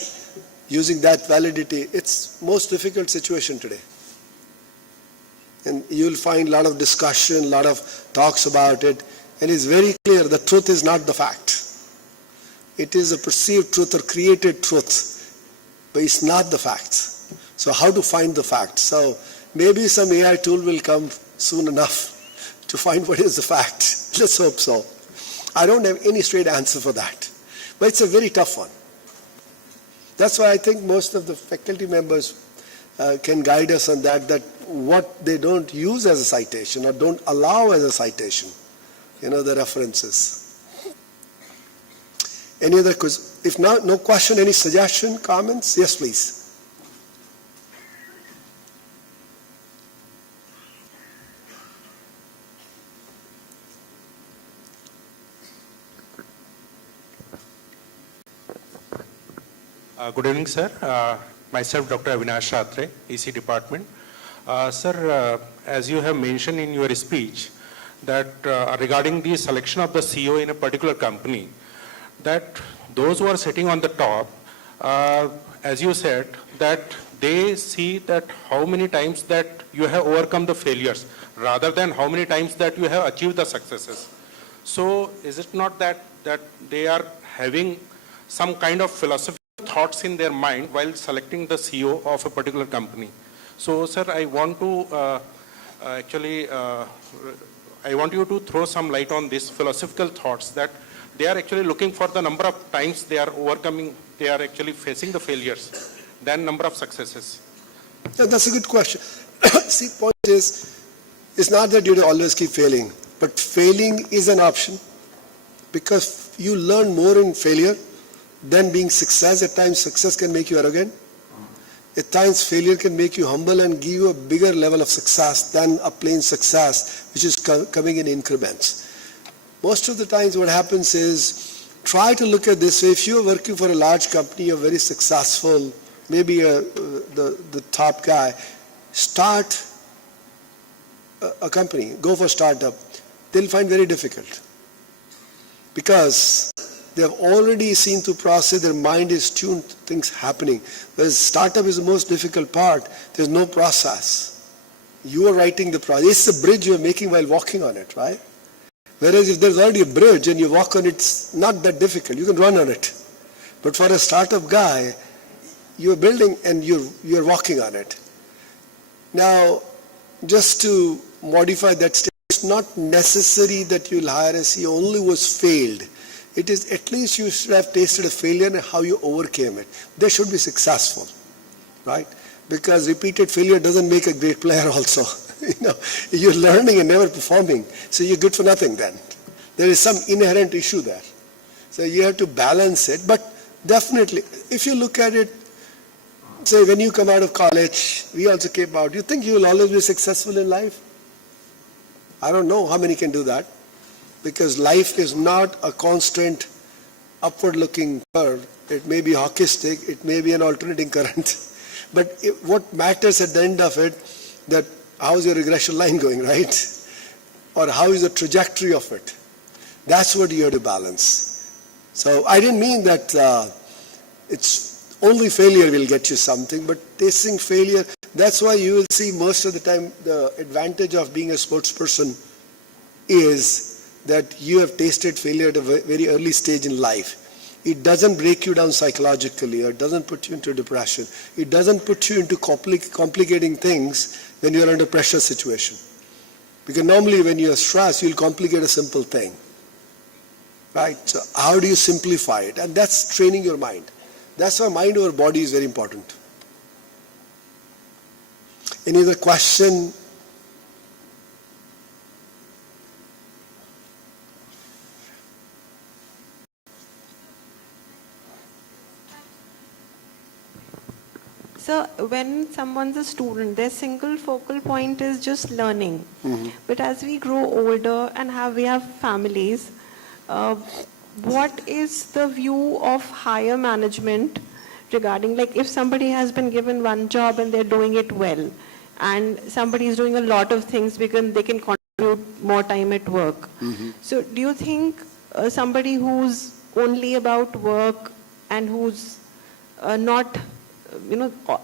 using that validity, it's most difficult situation today. And you'll find a lot of discussion, a lot of talks about it, and it's very clear the truth is not the fact. It is a perceived truth or created truth, but it's not the fact. So how to find the fact? So maybe some AI tool will come soon enough to find what is the fact. Let's hope so. I don't have any straight answer for that. But it's a very tough one. That's why I think most of the faculty members can guide us on that, that what they don't use as a citation or don't allow as a citation, the references. Any other questions? If not, no question, any suggestion, comments? Yes, please. Good evening, sir. Myself, Dr. Avinash Shatre, EC Department. Sir, as you have mentioned in your speech, that regarding the selection of the CEO in a particular company, that those who are sitting on the top, as you said, that they see that how many times that you have overcome the failures, rather than how many times that you have achieved the successes. So is it not that they are having some kind of philosophy thoughts in their mind while selecting the CEO of a particular company? So, sir, I want to I want you to throw some light on these philosophical thoughts, that they are actually looking for the number of times they are overcoming, they are actually facing the failures, than number of successes. Yeah, that's a good question. See, point is, it's not that you always keep failing, but failing is an option, because you learn more in failure than being success. At times success can make you arrogant. At times failure can make you humble and give you a bigger level of success than a plain success which is coming in increments. Most of the times what happens is, try to look at this way. If you are working for a large company, you're very successful, maybe the top guy, start a company, go for startup. They'll find very difficult, because they have already seen through process, their mind is tuned to things happening. Whereas startup is the most difficult part. There's no process. You are writing the process. It's the bridge you're making while walking on it, right? Whereas if there's already a bridge and you walk on it, it's not that difficult. You can run on it. But for a startup guy, you're building and you're walking on it. Now, just to modify that statement, it's not necessary that you'll hire a CEO only who has failed. It is at least you should have tasted a failure and how you overcame it. They should be successful, right? Because repeated failure doesn't make a great player also. You're learning and never performing, so you're good for nothing then. There is some inherent issue there. So you have to balance it. But definitely, if you look at it, say when you come out of college, we also came out, you think you will always be successful in life? I don't know how many can do that, because life is not a constant upward-looking curve. It may be hockey stick, it may be an alternating current. But what matters at the end of it, that how's your regression line going, right? Or how is the trajectory of it? That's what you have to balance. So I didn't mean that it's only failure will get you something, but tasting failure, that's why you will see most of the time the advantage of being a sports person is that you have tasted failure at a very early stage in life. It doesn't break you down psychologically, or it doesn't put you into depression. It doesn't put you into complicating things when you're under pressure situation. Because normally when you're stressed, you'll complicate a simple thing. Right? So how do you simplify it? And that's training your mind. That's why mind over body is very important. Any other question? So when someone's a student, their single focal point is just learning. But as we grow older and we have families, what is the view of higher management regarding, like, if somebody has been given one job and they're doing it well, and somebody is doing a lot of things because they can contribute more time at work. So do you think somebody who's only about work and who's not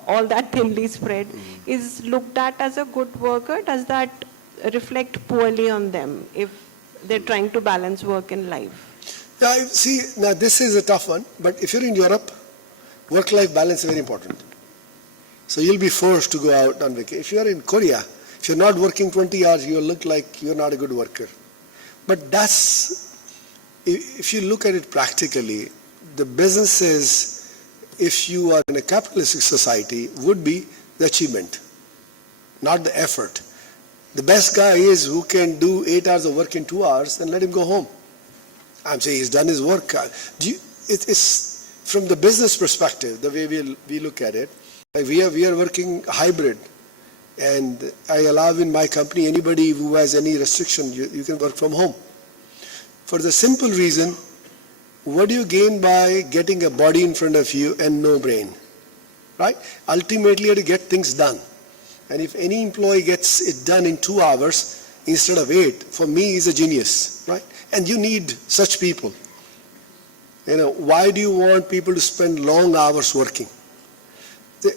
all that thinly spread is looked at as a good worker? Does that reflect poorly on them if they're trying to balance work and life? Yeah, see, now this is a tough one, but if you're in Europe, work-life balance is very important. So you'll be forced to go out on vacation. If you're in Korea, if you're not working 20 hours, you'll look like you're not a good worker. But that's, if you look at it practically, the businesses, if you are in a capitalistic society, would be the achievement, not the effort. The best guy is who can do 8 hours of work in 2 hours and let him go home. I'm saying he's done his work. It's from the business perspective, the way we look at it. Like we are working hybrid, and I allow in my company anybody who has any restriction, you can work from home. For the simple reason, what do you gain by getting a body in front of you and no brain? Right? Ultimately, you have to get things done. And if any employee gets it done in 2 hours instead of 8, for me, he's a genius. Right? And you need such people. Why do you want people to spend long hours working? There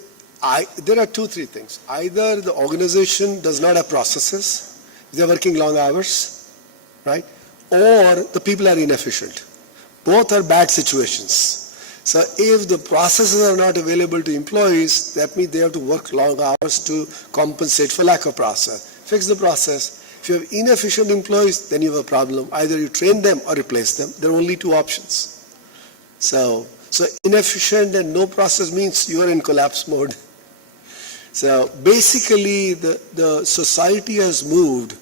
are 2-3 things. Either the organization does not have processes, they're working long hours, right? Or the people are inefficient. Both are bad situations. So if the processes are not available to employees, that means they have to work long hours to compensate for lack of process. Fix the process. If you have inefficient employees, then you have a problem. Either you train them or replace them. There are only 2 options. So inefficient and no process means you are in collapse mode. So basically the society has moved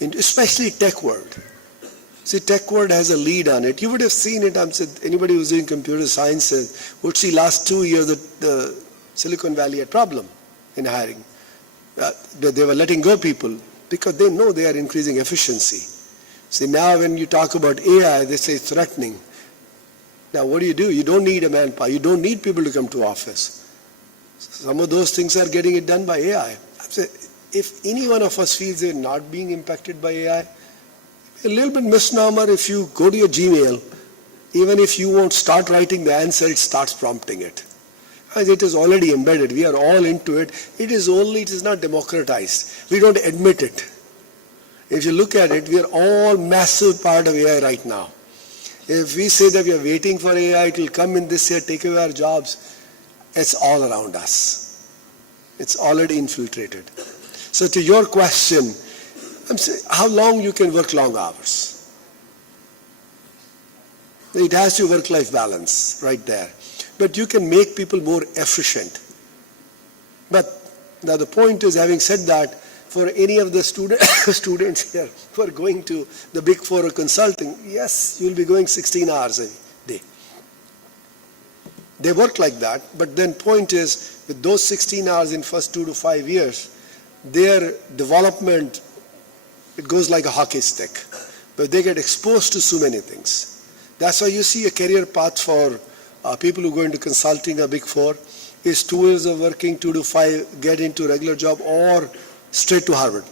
into, especially tech world. See, tech world has a lead on it. You would have seen it, anybody who's doing computer sciences would see last 2 years the Silicon Valley had problem in hiring. They were letting go people because they know they are increasing efficiency. See, now when you talk about AI, they say it's threatening. Now what do? You don't need a manpower. You don't need people to come to office. Some of those things are getting it done by AI. If any one of us feels they're not being impacted by AI, a little bit misnomer if you go to your Gmail, even if you won't start writing the answer, it starts prompting it. As it is already embedded. We are all into it. It is not democratized. We don't admit it. If you look at it, we are all massive part of AI right now. If we say that we are waiting for AI, it will come in this year, take away our jobs, it's all around us. It's already infiltrated. So to your question, I'm saying how long you can work long hours. It has to work-life balance right there. But you can make people more efficient. But now the point is, having said that, for any of the students here who are going to the Big Four or consulting, yes, you'll be going 16 hours They work like that, but then point is, with those 16 hours in first 2 to 5 years, their development, it goes like a hockey stick. But they get exposed to so many things. That's why you see a career path for people who go into consulting or Big Four is 2 years of working, 2 to 5, get into regular job or straight to Harvard.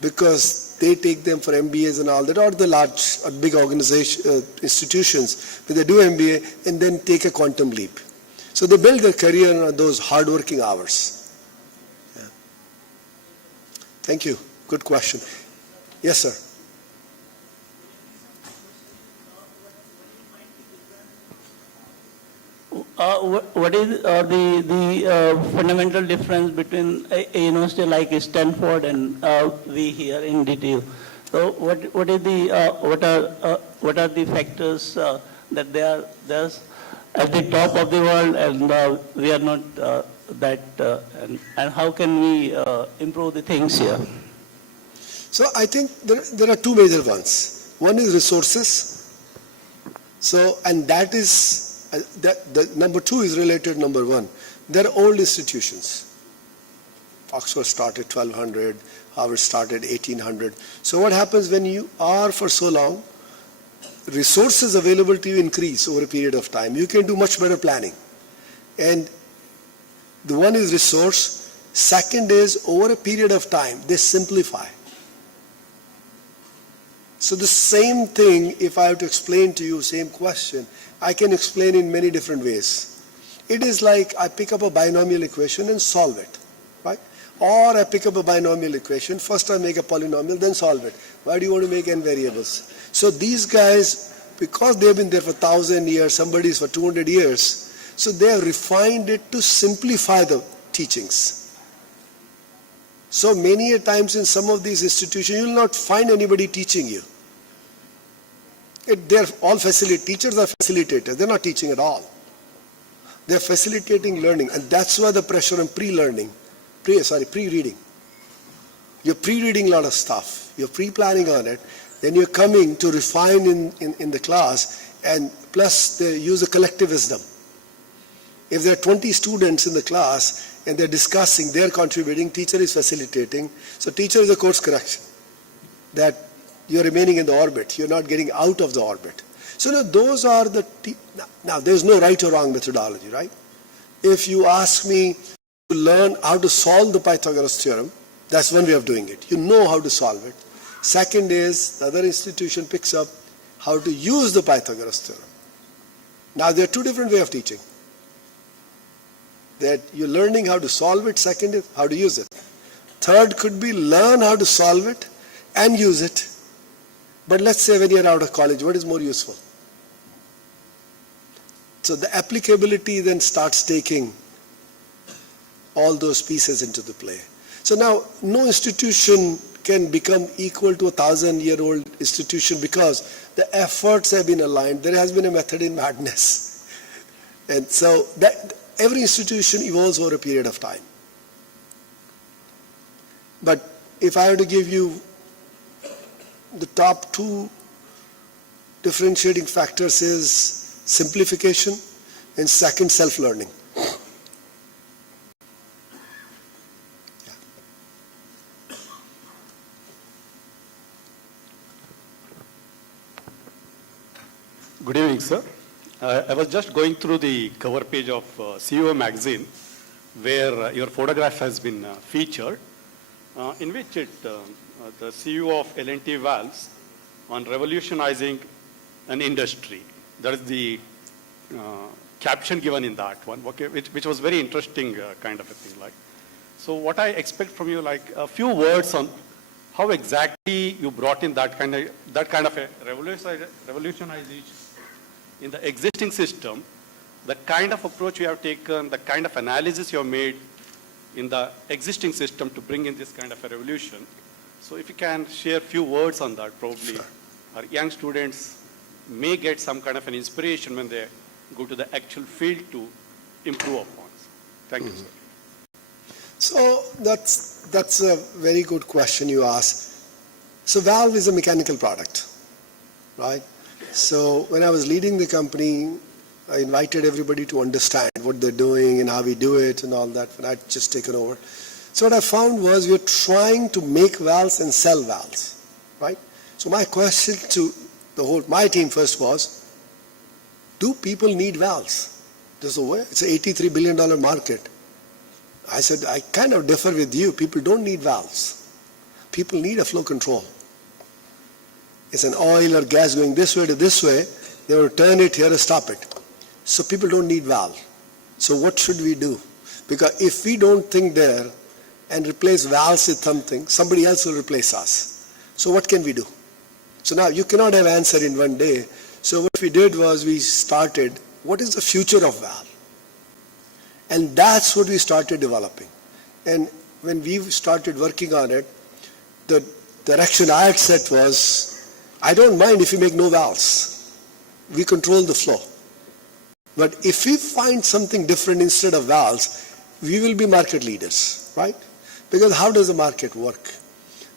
Because they take them for MBAs and all that, or the large, big organization, institutions, where they do MBA and then take a quantum leap. So they build their career on those hard-working hours. Yeah. Thank you. Good question. Yes, sir. What is the fundamental difference between a university like Stanford and we here in DTU? So what are the factors that they are at the top of the world and we are not that and how can we improve the things here? So I think there are two major ones. One is resources. So, and that is the number two is related to number one. They're old institutions. Oxford started 1200, Harvard started 1800. So what happens when you are for so long, resources available to you increase over a period of time. You can do much better planning. And the one is resource. Second is over a period of time, they simplify. So the same thing, if I have to explain to you, same question, I can explain in many different ways. It is like I pick up a binomial equation and solve it, right? Or I pick up a binomial equation, first I make a polynomial, then solve it. Why do you want to make n variables? So these guys, because they've been there for 1,000 years, somebody's for 200 years, so they have refined it to simplify the teachings. So many a times in some of these institutions, you will not find anybody teaching you. They're all teachers are facilitators. They're not teaching at all. They're facilitating learning, and that's why the pressure on pre-reading. You're pre-reading a lot of stuff. You're pre-planning on it. Then you're coming to refine in the class, and plus they use a collective wisdom. If there are 20 students in the class and they're discussing, they're contributing, teacher is facilitating. So teacher is a course correction. That you're remaining in the orbit. You're not getting out of the orbit. So now those are the... Now there's no right or wrong methodology, right? If you ask me to learn how to solve the Pythagoras theorem, that's one way of doing it. You know how to solve it. Second is the other institution picks up how to use the Pythagoras theorem. Now there are two different ways of teaching. That you're learning how to solve it. Second is how to use it. Third could be learn how to solve it and use it. But let's say when you're out of college, what is more useful? So the applicability then starts taking all those pieces into the play. So now no institution can become equal to a 1,000-year-old institution because the efforts have been aligned. There has been a method in madness. And so that every institution evolves over a period of time. But if I were to give you the top two differentiating factors is simplification and second self-learning. Good evening, sir. I was just going through the cover page of CEO magazine where your photograph has been featured, in which the CEO of L&T Valves on revolutionizing an industry. That is the caption given in that one, okay, which was very interesting kind of a thing. Like, so what I expect from you, like a few words on how exactly you brought in that kind of a revolutionization in the existing system, the kind of approach you have taken, the kind of analysis you have made in the existing system to bring in this kind of a revolution. So if you can share a few words on that, probably sure. Our young students may get some kind of an inspiration when they go to the actual field to improve upon. Thank you, sir. So that's a very good question you asked. So valve is a mechanical product, right? So when I was leading the company, I invited everybody to understand what they're doing and how we do it and all that, and I'd just taken over. So what I found was we're trying to make valves and sell valves, right? So my question to my team first was, do people need valves? It's an $83 billion market. I said, I kind of differ with you. People don't need valves. People need a flow control. It's an oil or gas going this way to this way. They will turn it here and stop it. So people don't need valve. So what should we do? Because if we don't think there and replace valves with something, somebody else will replace us. So what can we do? So now you cannot have answer in one day. So what we did was we started, what is the future of valve? And that's what we started developing. And when we started working on it, the direction I had set was, I don't mind if you make no valves. We control the flow. But if we find something different instead of valves, we will be market leaders, right? Because how does the market work?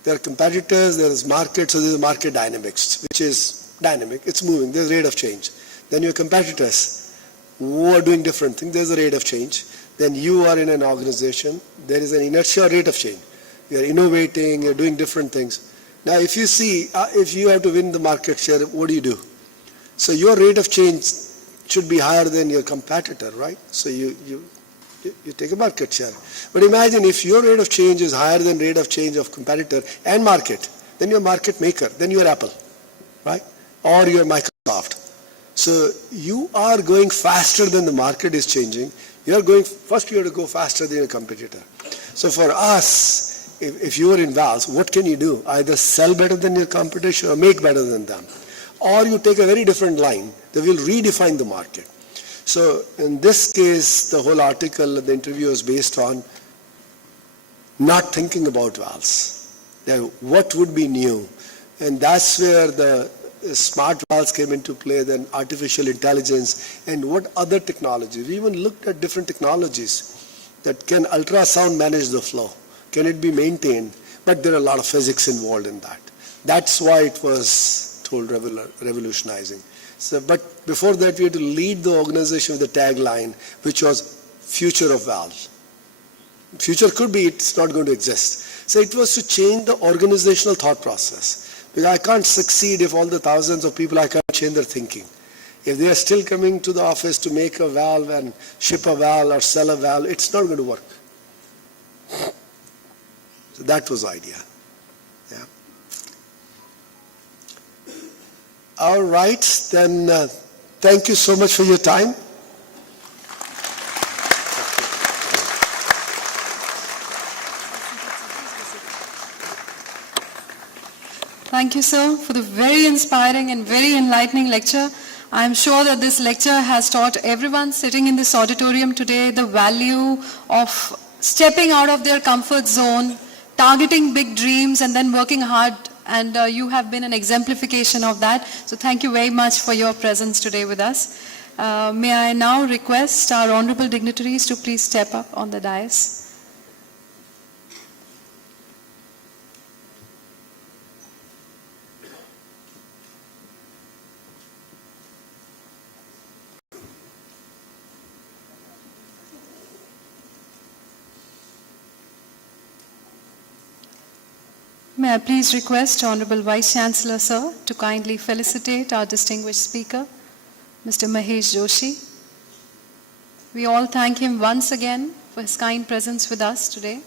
There are competitors, there is market, so there is market dynamics, which is dynamic, it's moving, there's rate of change. Then your competitors who are doing different things, there's a rate of change. Then you are in an organization, there is an inertia rate of change. You're innovating, you're doing different things. Now if you see, if you have to win the market share, what do? So your rate of change should be higher than your competitor, right? So you take a market share. But imagine if your rate of change is higher than rate of change of competitor and market, then you're market maker, then you're Apple, right? Or you're Microsoft. So you are going faster than the market is changing. First you have to go faster than your competitor. So for us, if you are in valves, what can you do? Either sell better than your competition or make better than them. Or you take a very different line that will redefine the market. So in this case, the whole article, the interview is based on not thinking about valves. What would be new? And that's where the smart valves came into play, then artificial intelligence, and what other technologies. We even looked at different technologies that can ultrasound manage the flow. Can it be maintained? But there are a lot of physics involved in that. That's why it was told revolutionizing. So, but before that, we had to lead the organization with the tagline, which was future of valve. Future could be, it's not going to exist. So it was to change the organizational thought process. Because I can't succeed if all the thousands of people, I can't change their thinking. If they are still coming to the office to make a valve and ship a valve or sell a valve, it's not going to work. So that was the idea. Yeah. All right, then thank you so much for your time. Thank you, sir, for the very inspiring and very enlightening lecture. I am sure that this lecture has taught everyone sitting in this auditorium today the value of stepping out of their comfort zone, targeting big dreams, and then working hard. And you have been an exemplification of that. So thank you very much for your presence today with us. May I now request our honorable dignitaries to please step up on the dais. May I please request Honorable Vice Chancellor, sir, to kindly felicitate our distinguished speaker, Mr. Mahesh Joshi. We all thank him once again for his kind presence with us today.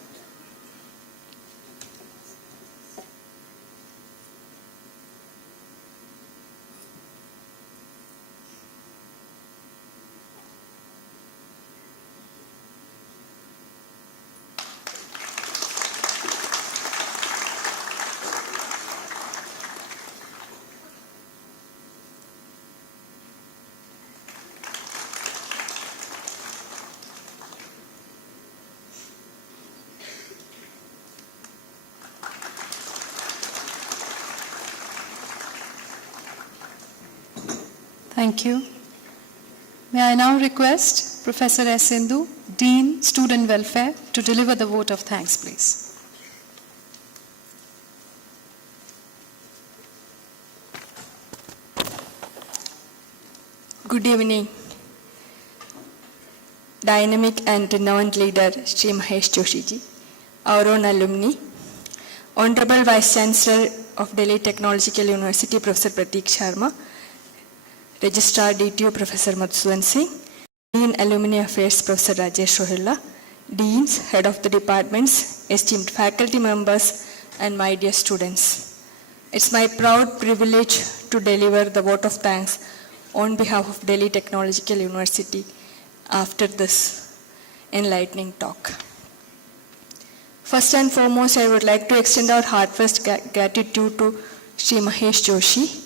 Thank you. May I now request Professor S. Sindhu, Dean, Student Welfare, to deliver the vote of thanks, please. Good evening. dynamic and renowned leader Sri Mahesh Joshi ji, our own alumni, Honorable Vice Chancellor of Delhi Technological University Professor Prateek Sharma, Registrar DTU Professor Madhusudan Singh, Dean Alumni Affairs Professor Rajesh Rohilla, Deans, Head of the Departments, esteemed faculty members, and my dear students. It's my proud privilege to deliver the vote of thanks on behalf of Delhi Technological University after this enlightening talk. First and foremost, I would like to extend our heartfelt gratitude to Sri Mahesh Joshi,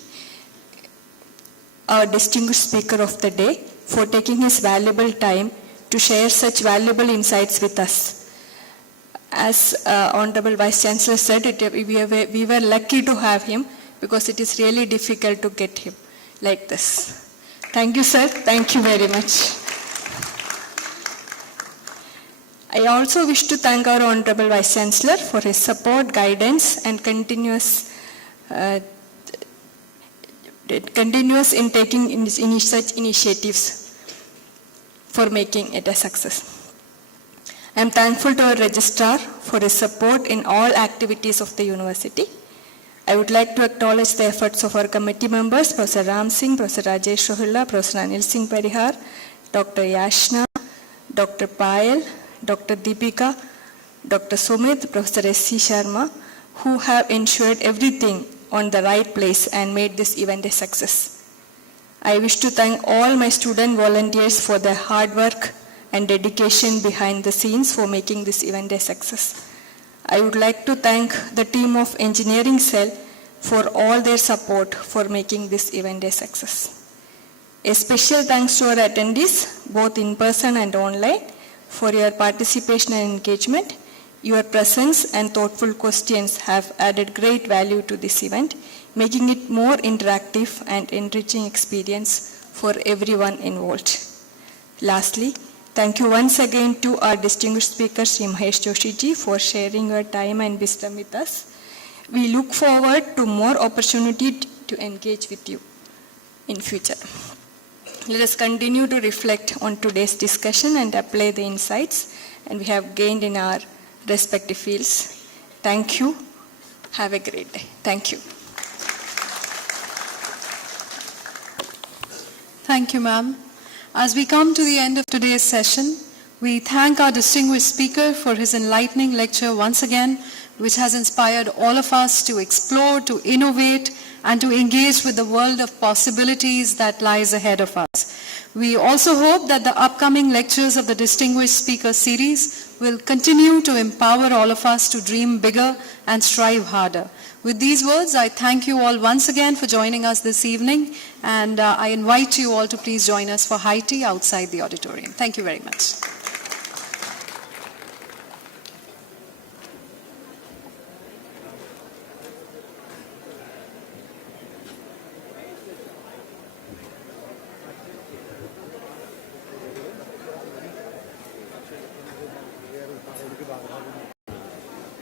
our distinguished speaker of the day, for taking his valuable time to share such valuable insights with us. As Honorable Vice Chancellor said, we were lucky to have him because it is really difficult to get him like this. Thank you, sir. Thank you very much. I also wish to thank our Honorable Vice Chancellor for his support, guidance, and continuous in taking such initiatives for making it a success. I am thankful to our Registrar for his support in all activities of the University. I would like to acknowledge the efforts of our committee members, Professor Ram Singh, Professor Rajesh Rohilla, Professor Anil Singh Parihar, Dr. Yashna, Dr. Payal, Dr. Deepika, Dr. Sumit, Professor S.C. Sharma, who have ensured everything on the right place and made this event a success. I wish to thank all my student volunteers for their hard work and dedication behind the scenes for making this event a success. I would like to thank the team of Engineering Cell for all their support for making this event a success. A special thanks to our attendees, both in person and online, for your participation and engagement. Your presence and thoughtful questions have added great value to this event, making it more interactive and enriching experience for everyone involved. Lastly, thank you once again to our distinguished speaker, Sri Mahesh Joshi ji, for sharing your time and wisdom with us. We look forward to more opportunity to engage with you in future. Let us continue to reflect on today's discussion and apply the insights and we have gained in our respective fields. Thank you. Have a great day. Thank you. Thank you, ma'am. As we come to the end of today's session, we thank our distinguished speaker for his enlightening lecture once again, which has inspired all of us to explore, to innovate, and to engage with the world of possibilities that lies ahead of us. We also hope that the upcoming lectures of the Distinguished Speaker Series will continue to empower all of us to dream bigger and strive harder. With these words, I thank you all once again for joining us this evening, and I invite you all to please join us for high tea outside the auditorium. Thank you very much.